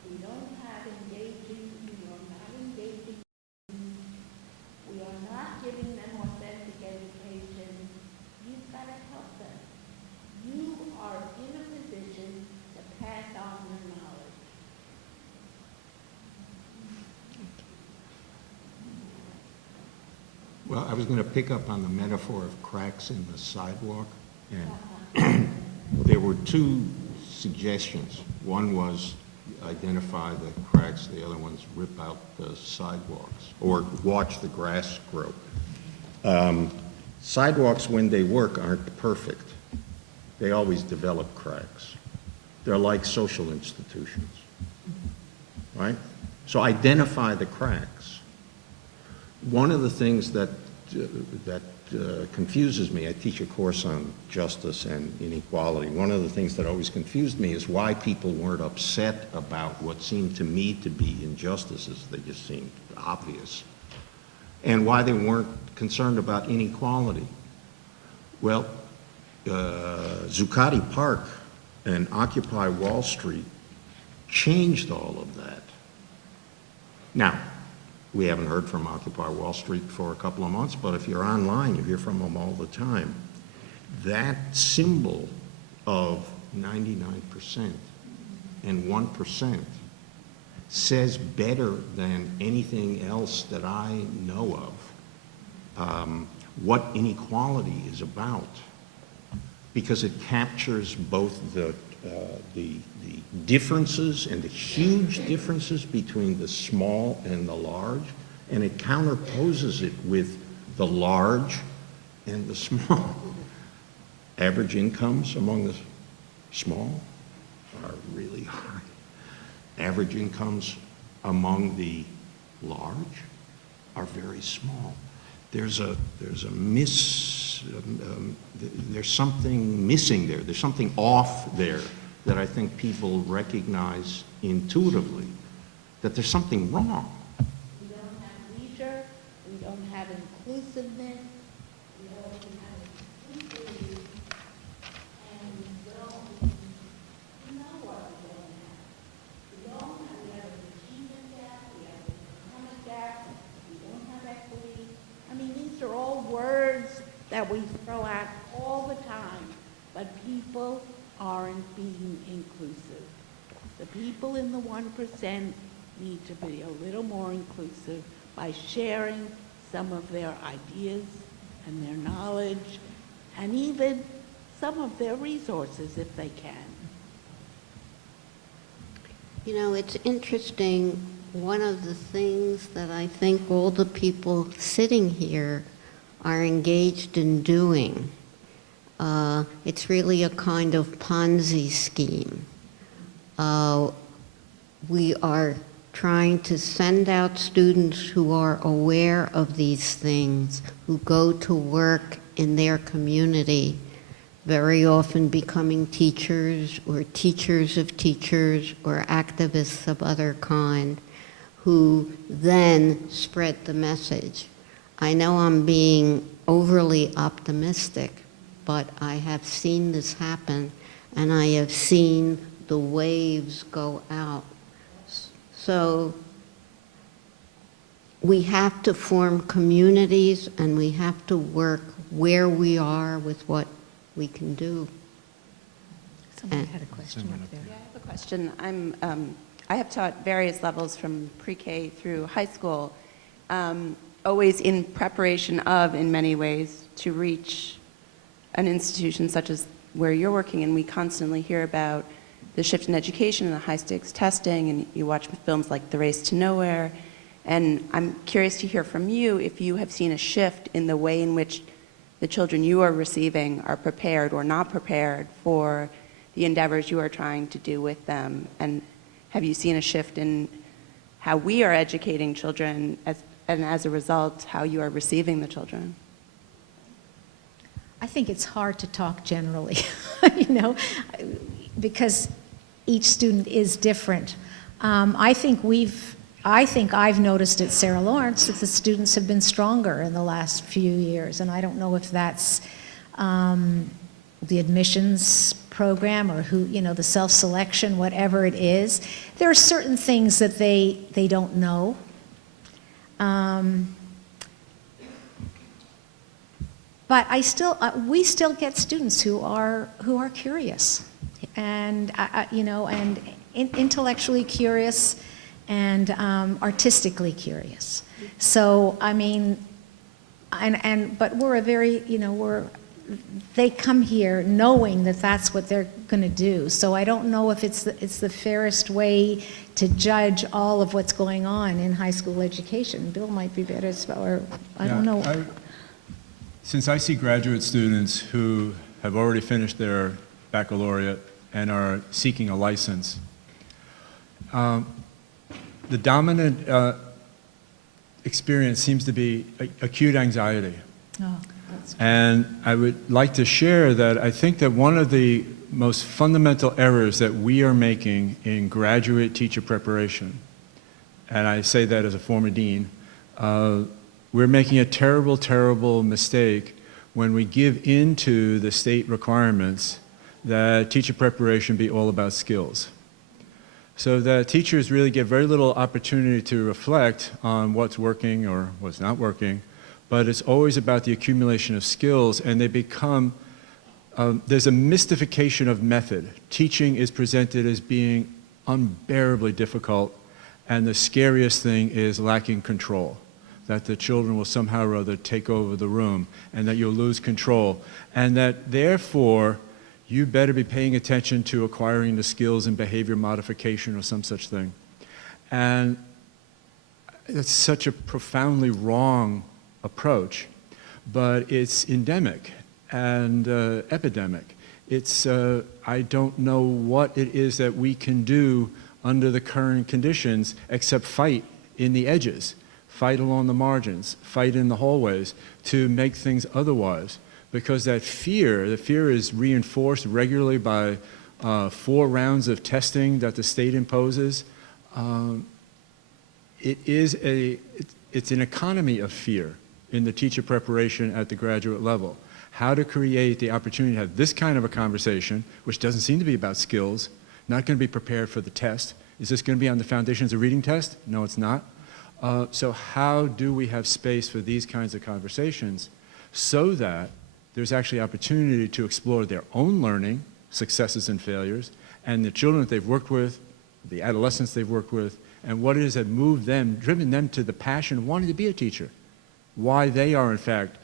we don't have engaging, we are not engaging, we are not giving them authentic education. You've got to help them. You are in a position to pass on your knowledge. Well, I was going to pick up on the metaphor of cracks in the sidewalk, and there were two suggestions. One was identify the cracks, the other one's rip out the sidewalks, or watch the grass grow. Sidewalks, when they work, aren't perfect. They always develop cracks. They're like social institutions, right? So identify the cracks. One of the things that confuses me, I teach a course on justice and inequality. One of the things that always confused me is why people weren't upset about what seemed to me to be injustices. They just seemed obvious. And why they weren't concerned about inequality. Well, Zuccotti Park and Occupy Wall Street changed all of that. Now, we haven't heard from Occupy Wall Street for a couple of months, but if you're online, you hear from them all the time. That symbol of 99% and 1% says better than anything else that I know of what inequality is about, because it captures both the differences and the huge differences between the small and the large, and it counterposes it with the large and the small. Average incomes among the small are really high. Average incomes among the large are very small. There's something missing there. There's something off there that I think people recognize intuitively, that there's something wrong. We don't have leisure, we don't have inclusiveness, we don't have inclusivity, and we don't know what we don't have. We have an achievement gap, we have an economic gap, we don't have equity. I mean, these are all words that we throw out all the time, but people aren't being inclusive. The people in the 1% need to be a little more inclusive by sharing some of their ideas and their knowledge and even some of their resources if they can. You know, it's interesting, one of the things that I think all the people sitting here are engaged in doing, it's really a kind of Ponzi scheme. We are trying to send out students who are aware of these things, who go to work in their community, very often becoming teachers or teachers of teachers or activists of other kind, who then spread the message. I know I'm being overly optimistic, but I have seen this happen, and I have seen the waves go out. So we have to form communities, and we have to work where we are with what we can do. So Somebody had a question up there. Yeah, I have a question. I have taught various levels from pre-K through high school, always in preparation of, in many ways, to reach an institution such as where you're working, and we constantly hear about the shift in education and the high-stakes testing, and you watch films like The Race to Nowhere, and I'm curious to hear from you if you have seen a shift in the way in which the children you are receiving are prepared or not prepared for the endeavors you are trying to do with them, and have you seen a shift in how we are educating children, and as a result, how you are receiving the children? I think it's hard to talk generally, because each student is different. I think I've noticed at Sarah Lawrence that the students have been stronger in the last few years, and I don't know if that's the admissions program or the self-selection, whatever it is. There are certain things that they don't know. But we still get students who are curious, and and intellectually curious, and artistically curious. So I mean, but we're a very they come here knowing that that's what they're going to do. So I don't know if it's the fairest way to judge all of what's going on in high school education. Bill might be better, or I don't know. Since I see graduate students who have already finished their baccalaureate and are seeking a license, the dominant experience seems to be acute anxiety. Oh, that's And I would like to share that I think that one of the most fundamental errors that we are making in graduate teacher preparation, and I say that as a former dean, we're making a terrible, terrible mistake when we give in to the state requirements that teacher preparation be all about skills. So that teachers really get very little opportunity to reflect on what's working or what's not working, but it's always about the accumulation of skills, and they become, there's a mystification of method. Teaching is presented as being unbearably difficult, and the scariest thing is lacking control, that the children will somehow or other take over the room, and that you'll lose control, and that therefore you better be paying attention to acquiring the skills in behavior modification or some such thing. And it's such a profoundly wrong approach, but it's endemic and epidemic. It's, I don't know what it is that we can do under the current conditions except fight in the edges, fight along the margins, fight in the hallways to make things otherwise. Because the fear is reinforced regularly by 4 rounds of testing that the state imposes. It's an economy of fear in the teacher preparation at the graduate level. How to create the opportunity to have this kind of a conversation, which doesn't seem to be about skills, not going to be prepared for the test. Is this going to be on the foundations of reading test? No, it's not. So how do we have space for these kinds of conversations so that there's actually opportunity to explore their own learning, successes and failures, and the children that they've worked with, the adolescents they've worked with, and what it is that moved them, driven them to the passion of wanting to be a teacher, why they are in fact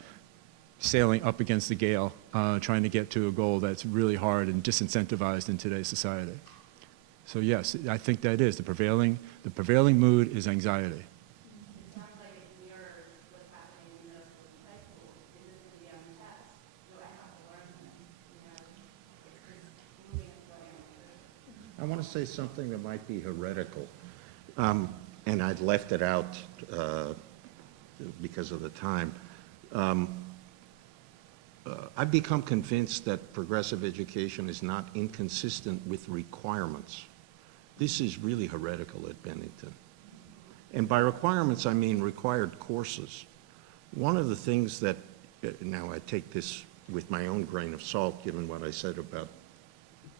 sailing up against the gale, trying to get to a goal that's really hard and disincentivized in today's society. So yes, I think that is the prevailing mood is anxiety. I want to say something that might be heretical, and I'd left it out because of the time. I've become convinced that progressive education is not inconsistent with requirements. This is really heretical at Bennington. And by requirements, I mean required courses. One of the things that, now I take this with my own grain of salt, given what I said about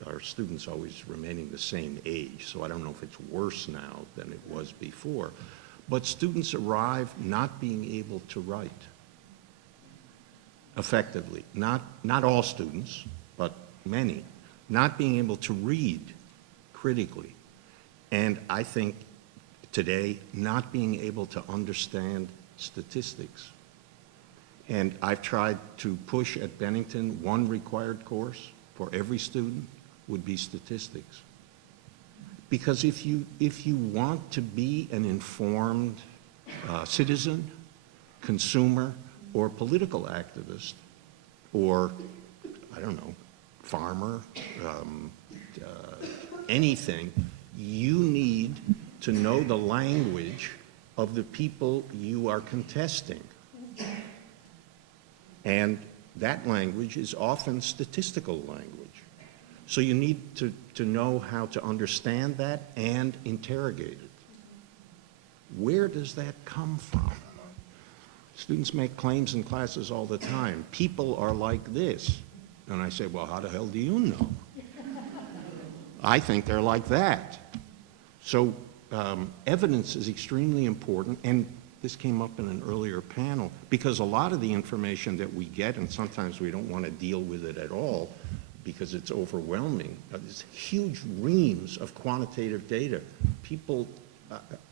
our students always remaining the same age, so I don't know if it's worse now than it was before. But students arrive not being able to write effectively. Not all students, but many. not being able to read critically, and I think today not being able to understand statistics. And I've tried to push at Bennington, one required course for every student would be statistics. Because if you want to be an informed citizen, consumer, or political activist, or, I don't know, farmer, anything, you need to know the language of the people you are contesting. And that language is often statistical language. So you need to know how to understand that and interrogate it. Where does that come from? Students make claims in classes all the time. People are like this. And I say, well, how the hell do you know? I think they're like that. So evidence is extremely important, and this came up in an earlier panel, because a lot of the information that we get, and sometimes we don't want to deal with it at all because it's overwhelming, there's huge reams of quantitative data. People,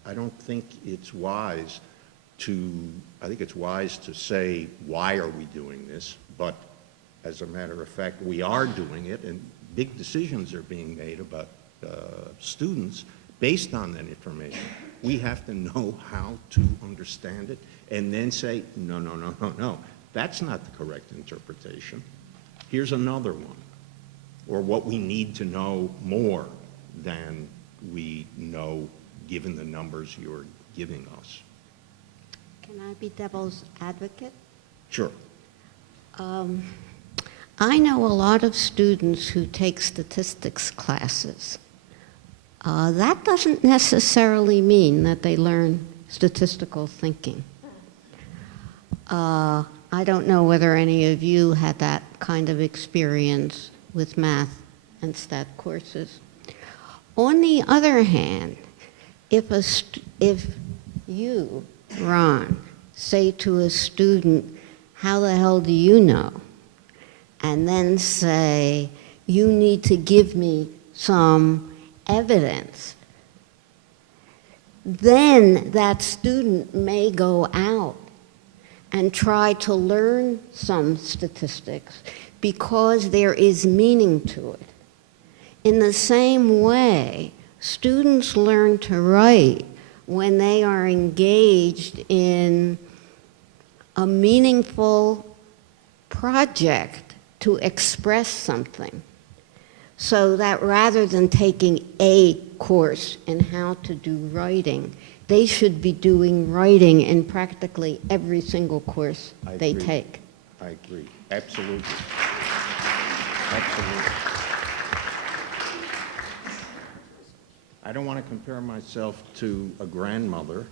I don't think it's wise I think it's wise to say, why are we doing this? But as a matter of fact, we are doing it, and big decisions are being made about students based on that information. We have to know how to understand it and then say, no, no, no, no, no. That's not the correct interpretation. Here's another one. Or what we need to know more than we know given the numbers you're giving us. Can I be devil's advocate? Sure. I know a lot of students who take statistics classes. That doesn't necessarily mean that they learn statistical thinking. I don't know whether any of you had that kind of experience with math and stat courses. On the other hand, if you, Ron, say to a student, how the hell do you know? And then say, you need to give me some evidence, then that student may go out and try to learn some statistics because there is meaning to it. In the same way, students learn to write when they are engaged in a meaningful project to express something. So that rather than taking a course in how to do writing, they should be doing writing in practically every single course they take. I agree. Absolutely. Absolutely. I don't want to compare myself to a grandmother.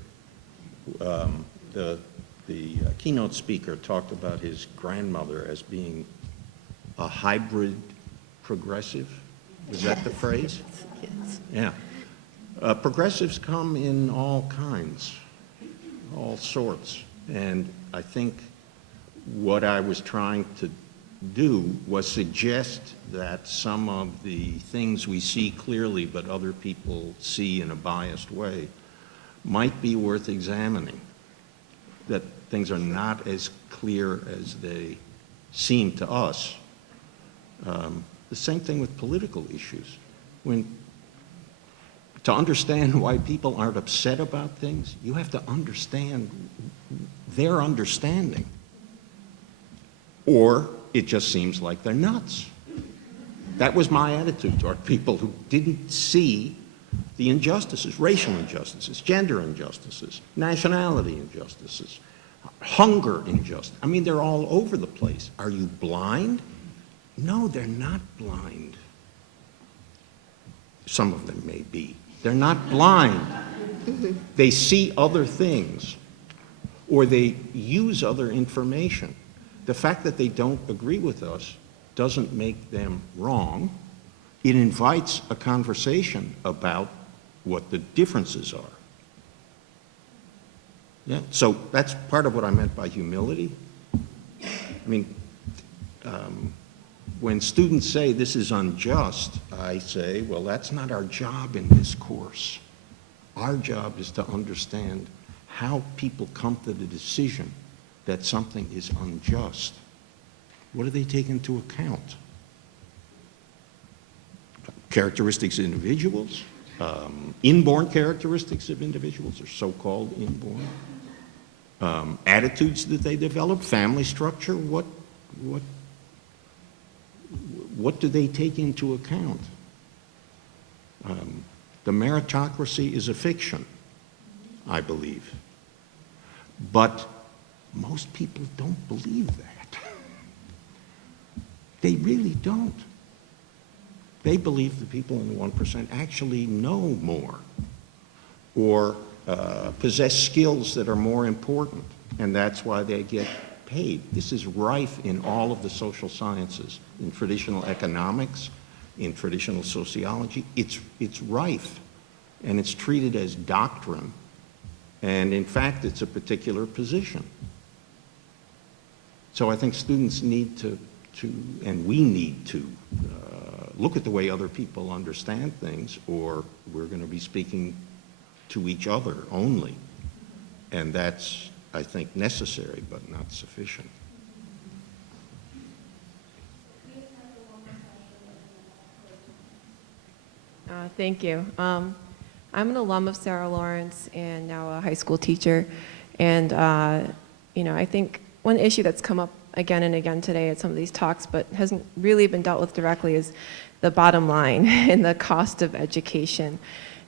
The keynote speaker talked about his grandmother as being a hybrid progressive. Is that the phrase? Yes. Yeah. Progressives come in all kinds, all sorts. And I think what I was trying to do was suggest that some of the things we see clearly but other people see in a biased way might be worth examining, that things are not as clear as they seem to us. The same thing with political issues. To understand why people aren't upset about things, you have to understand their understanding. Or it just seems like they're nuts. That was my attitude toward people who didn't see the injustices, racial injustices, gender injustices, nationality injustices, hunger injustice. I mean, they're all over the place. Are you blind? No, they're not blind. Some of them may be. They're not blind. They see other things, or they use other information. The fact that they don't agree with us doesn't make them wrong. It invites a conversation about what the differences are. Yeah, so that's part of what I meant by humility. I mean, when students say this is unjust, I say, well, that's not our job in this course. Our job is to understand how people come to the decision that something is unjust. What do they take into account? Characteristics of individuals, inborn characteristics of individuals, or so-called inborn, attitudes that they develop, family structure, what do they take into account? The meritocracy is a fiction, I believe. But most people don't believe that. They really don't. They believe the people in the 1% actually know more or possess skills that are more important, and that's why they get paid. This is rife in all of the social sciences, in traditional economics, in traditional sociology. It's rife, and it's treated as doctrine, and in fact, it's a particular position. So I think students need to and we need to look at the way other people understand things, or we're going to be speaking to each other only. And that's, I think, necessary, but not sufficient. Thank you. I'm an alum of Sarah Lawrence and now a high school teacher. And, I think one issue that's come up again and again today at some of these talks, but hasn't really been dealt with directly, is the bottom line and the cost of education.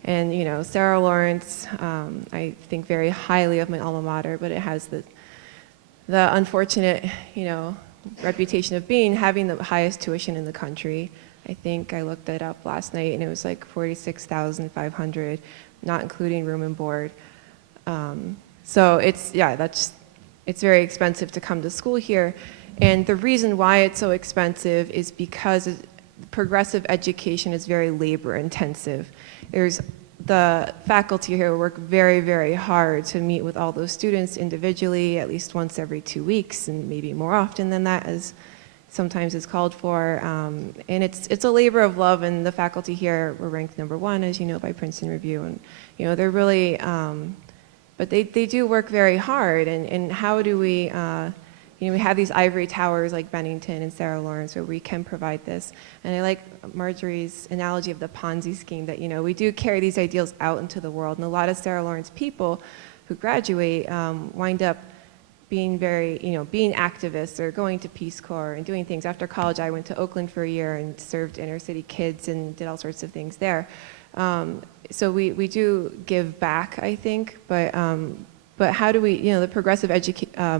And, Sarah Lawrence, I think very highly of my alma mater, but it has the unfortunate, reputation of having the highest tuition in the country. I think I looked it up last night, and it was like $46,500, not including room and board. So it's very expensive to come to school here. And the reason why it's so expensive is because progressive education is very labor intensive. The faculty here work very, very hard to meet with all those students individually, at least once every 2 weeks, and maybe more often than that, as sometimes is called for. And it's a labor of love, and the faculty here were ranked #1, as you know, by Princeton Review. And they're really, but they do work very hard. And how do we, we have these ivory towers like Bennington and Sarah Lawrence where we can provide this. And I like Marjorie's analogy of the Ponzi scheme, that we do carry these ideals out into the world. And a lot of Sarah Lawrence people who graduate wind up being very, being activists or going to Peace Corps and doing things. After college, I went to Oakland for a year and served inner city kids and did all sorts of things there. So we do give back, I think, but how do we, the progressive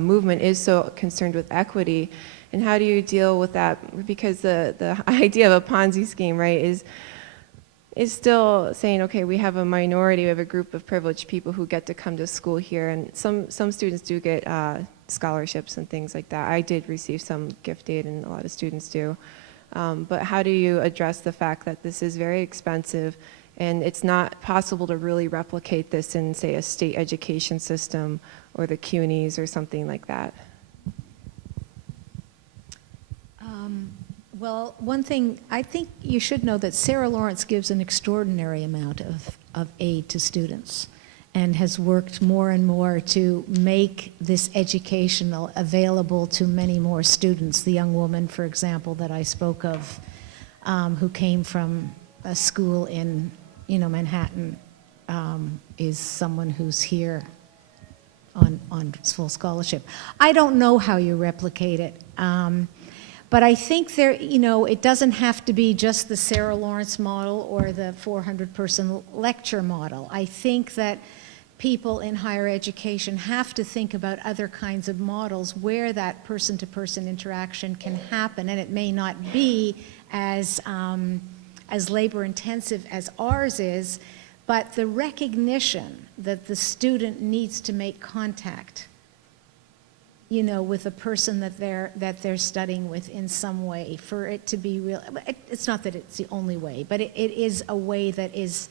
movement is so concerned with equity, and how do you deal with that? Because the idea of a Ponzi scheme, right, is still saying, okay, we have a minority, we have a group of privileged people who get to come to school here, and some students do get scholarships and things like that. I did receive some gift aid, and a lot of students do. But how do you address the fact that this is very expensive, and it's not possible to really replicate this in, say, a state education system or the CUNYs or something like that? Well, one thing, I think you should know that Sarah Lawrence gives an extraordinary amount of aid to students and has worked more and more to make this educational available to many more students. The young woman, for example, that I spoke of, who came from a school in Manhattan, is someone who's here on full scholarship. I don't know how you replicate it. But I think it doesn't have to be just the Sarah Lawrence model or the 400-person lecture model. I think that people in higher education have to think about other kinds of models where that person-to-person interaction can happen, and it may not be as labor-intensive as ours is, but the recognition that the student needs to make contact with a person that they're studying with in some way for it to be real. It's not that it's the only way, but it is a way that is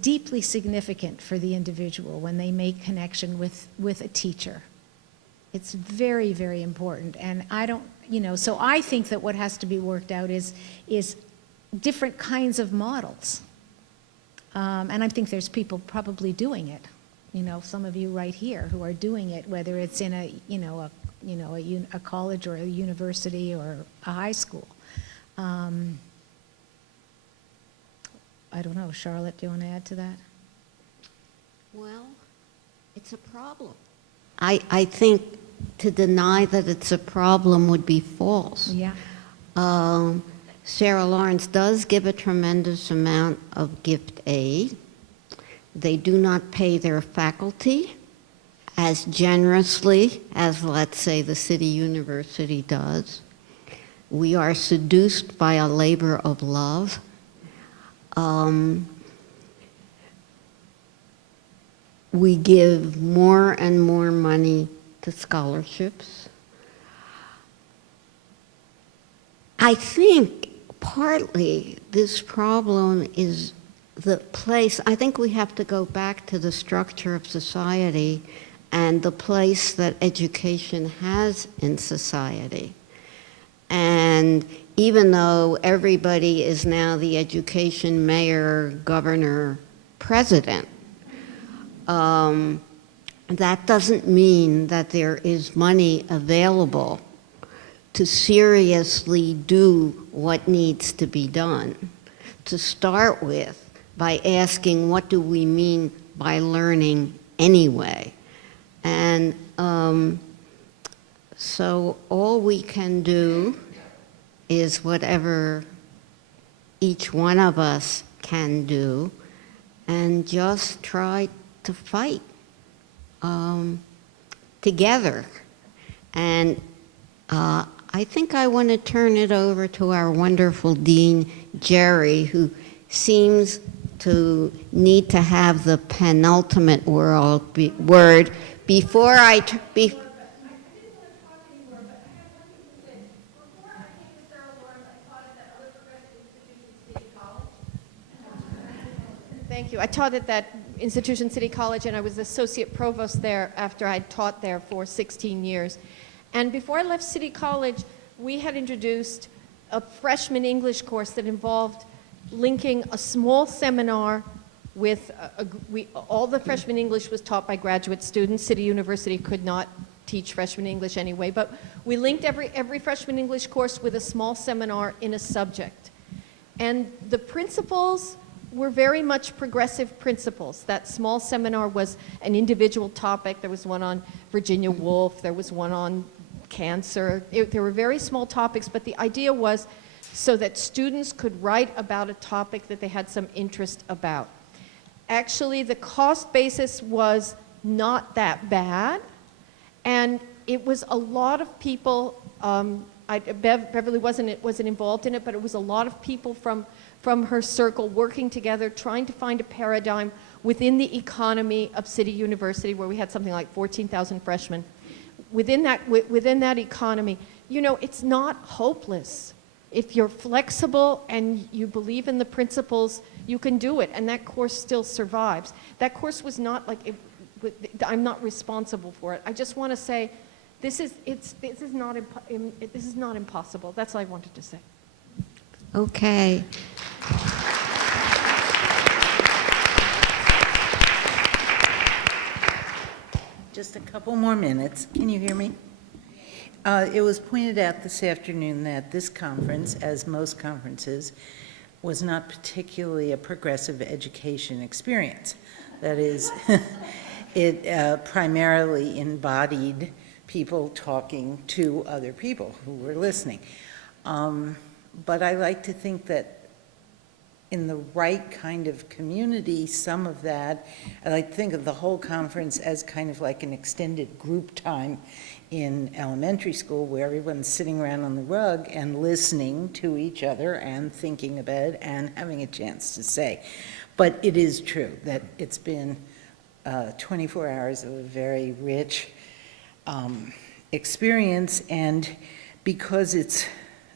deeply significant for the individual when they make connection with a teacher. It's very, very important. And I don't, so I think that what has to be worked out is different kinds of models. And I think there's people probably doing it. Some of you right here who are doing it, whether it's in a college or a university or a high school. I don't know, Charlotte, do you want to add to that? Well, it's a problem. I think to deny that it's a problem would be false. Yeah. Sarah Lawrence does give a tremendous amount of gift aid. They do not pay their faculty as generously as, let's say, the City University does. We are seduced by a labor of love. We give more and more money to scholarships. I think partly this problem is the place. I think we have to go back to the structure of society and the place that education has in society. And even though everybody is now the education mayor, governor, president, that doesn't mean that there is money available to seriously do what needs to be done. To start with, by asking, what do we mean by learning anyway? And so all we can do is whatever each one of us can do, and just try to fight together. And I think I want to turn it over to our wonderful Dean, Jerry, who seems to need to have the penultimate word before I... Thank you. I taught at that institution, City College, and I was associate provost there after I'd taught there for 16 years. And before I left City College, we had introduced a freshman English course that involved linking a small seminar with, all the freshman English was taught by graduate students. City University could not teach freshman English anyway, but we linked every freshman English course with a small seminar in a subject. And the principles were very much progressive principles. That small seminar was an individual topic. There was one on Virginia Woolf, there was one on cancer. There were very small topics, but the idea was so that students could write about a topic that they had some interest about. Actually, the cost basis was not that bad, and it was a lot of people, Beverly wasn't involved in it, but it was a lot of people from her circle working together, trying to find a paradigm within the economy of City University, where we had something like 14,000 freshmen. Within that economy, it's not hopeless. If you're flexible and you believe in the principles, you can do it, and that course still survives. That course was not like, I'm not responsible for it. I just want to say, this is not impossible. That's all I wanted to say. Okay. Just a couple more minutes. Can you hear me? It was pointed out this afternoon that this conference, as most conferences, was not particularly a progressive education experience. That is, it primarily embodied people talking to other people who were listening. But I like to think that in the right kind of community, some of that, I like to think of the whole conference as kind of like an extended group time in elementary school where everyone's sitting around on the rug and listening to each other and thinking about it and having a chance to say. But it is true that it's been 24 hours of a very rich experience, and because it's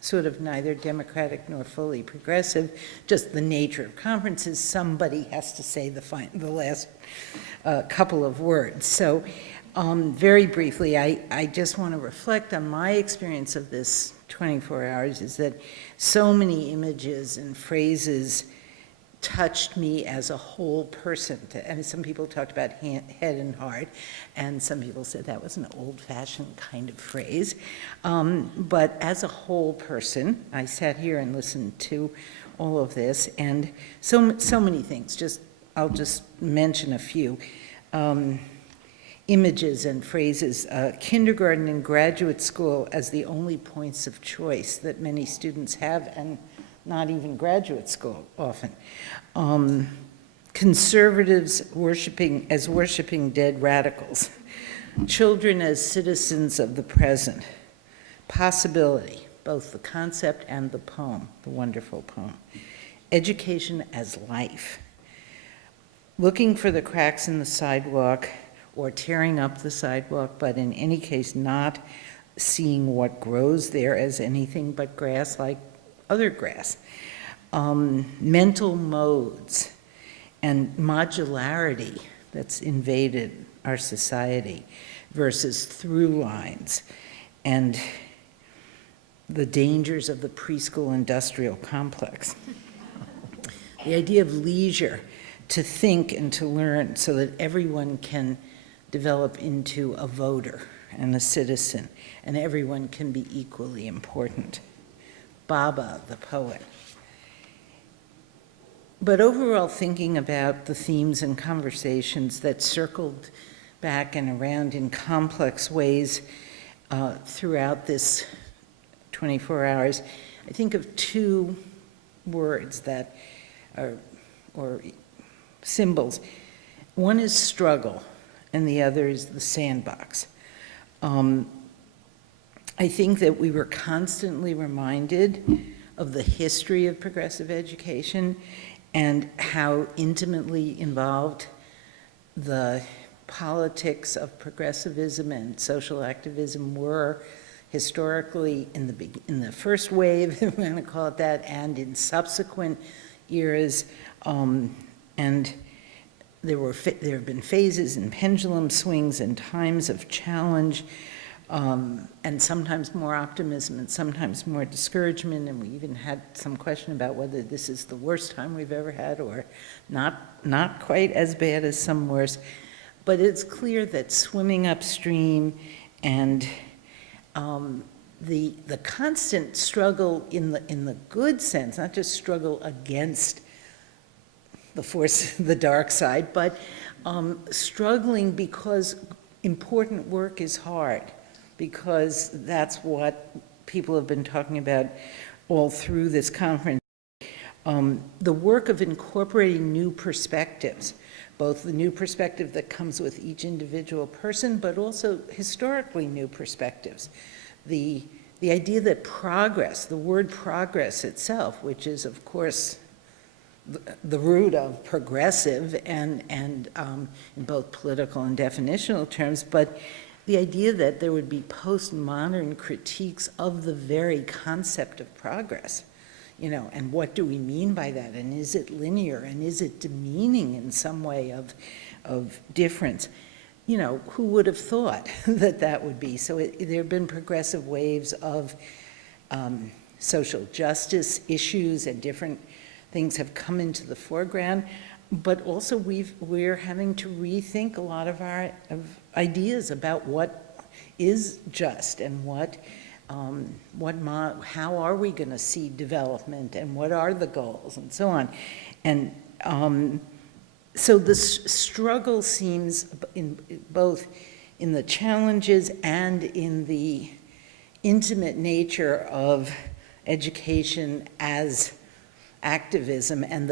sort of neither democratic nor fully progressive, just the nature of conferences, somebody has to say the last couple of words. So Very briefly, I just want to reflect on my experience of this 24 hours is that so many images and phrases touched me as a whole person. And some people talked about head and heart, and some people said that was an old-fashioned kind of phrase. But as a whole person, I sat here and listened to all of this, and so many things. I'll just mention a few. Images and phrases, kindergarten and graduate school as the only points of choice that many students have, and not even graduate school often. Conservatives worshiping dead radicals. Children as citizens of the present. Possibility, both the concept and the poem, the wonderful poem. Education as life. Looking for the cracks in the sidewalk, or tearing up the sidewalk, but in any case not seeing what grows there as anything but grass like other grass. Mental modes and modularity that's invaded our society versus through lines, and the dangers of the preschool industrial complex. The idea of leisure to think and to learn so that everyone can develop into a voter and a citizen, and everyone can be equally important. Baba, the poet. But overall, thinking about the themes and conversations that circled back and around in complex ways throughout this 24 hours, I think of two words that are, or symbols. One is struggle, and the other is the sandbox. I think that we were constantly reminded of the history of progressive education and how intimately involved the politics of progressivism and social activism were historically in the first wave, if we want to call it that, and in subsequent eras. And there have been phases and pendulum swings and times of challenge, and sometimes more optimism and sometimes more discouragement, and we even had some question about whether this is the worst time we've ever had or not quite as bad as some worse. But it's clear that swimming upstream and the constant struggle in the good sense, not just struggle against the force, the dark side, but struggling because important work is hard, because that's what people have been talking about all through this conference. The work of incorporating new perspectives, both the new perspective that comes with each individual person, but also historically new perspectives. The idea that progress, the word progress itself, which is of course the root of progressive and in both political and definitional terms, but the idea that there would be postmodern critiques of the very concept of progress, and what do we mean by that, and is it linear, and is it demeaning in some way of difference? Who would have thought that would be? So there have been progressive waves of social justice issues, and different things have come into the foreground, but also we're having to rethink a lot of our ideas about what is just and how are we going to see development, and what are the goals, and so on. And so the struggle seems both in the challenges and in the intimate nature of education as activism, and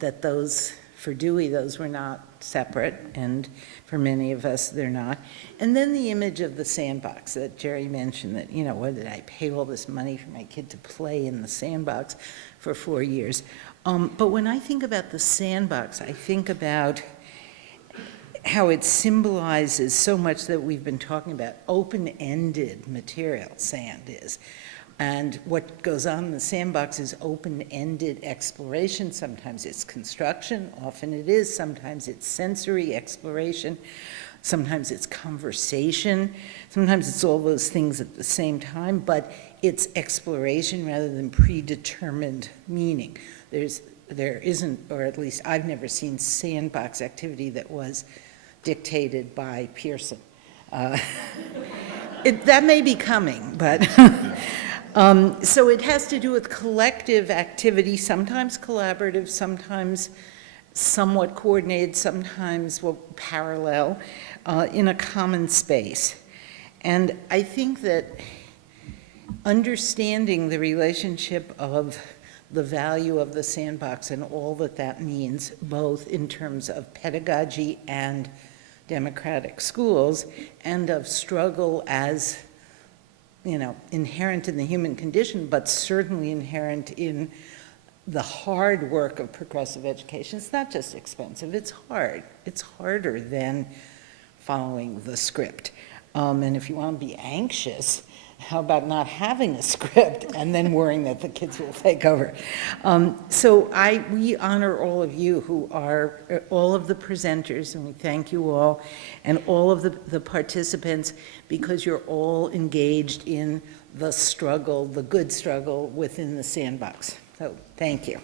that those, for Dewey, those were not separate, and for many of us, they're not. And then the image of the sandbox that Jerry mentioned, that, what did I pay all this money for my kid to play in the sandbox for 4 years? But when I think about the sandbox, I think about how it symbolizes so much that we've been talking about. Open-ended material, sand is. And what goes on in the sandbox is open-ended exploration. Sometimes it's construction, often it is, sometimes it's sensory exploration. sometimes it's conversation, sometimes it's all those things at the same time, but it's exploration rather than predetermined meaning. There isn't, or at least I've never seen sandbox activity that was dictated by Pearson. That may be coming, but so it has to do with collective activity, sometimes collaborative, sometimes somewhat coordinated, sometimes parallel, in a common space. And I think that understanding the relationship of the value of the sandbox and all that that means, both in terms of pedagogy and democratic schools, and of struggle as, you know, inherent in the human condition, but certainly inherent in the hard work of progressive education. It's not just expensive, it's hard. It's harder than following the script. And if you want to be anxious, how about not having a script and then worrying that the kids will take over? So we honor all of you who are all of the presenters, and we thank you all, and all of the participants, because you're all engaged in the struggle, the good struggle within the sandbox. So thank you.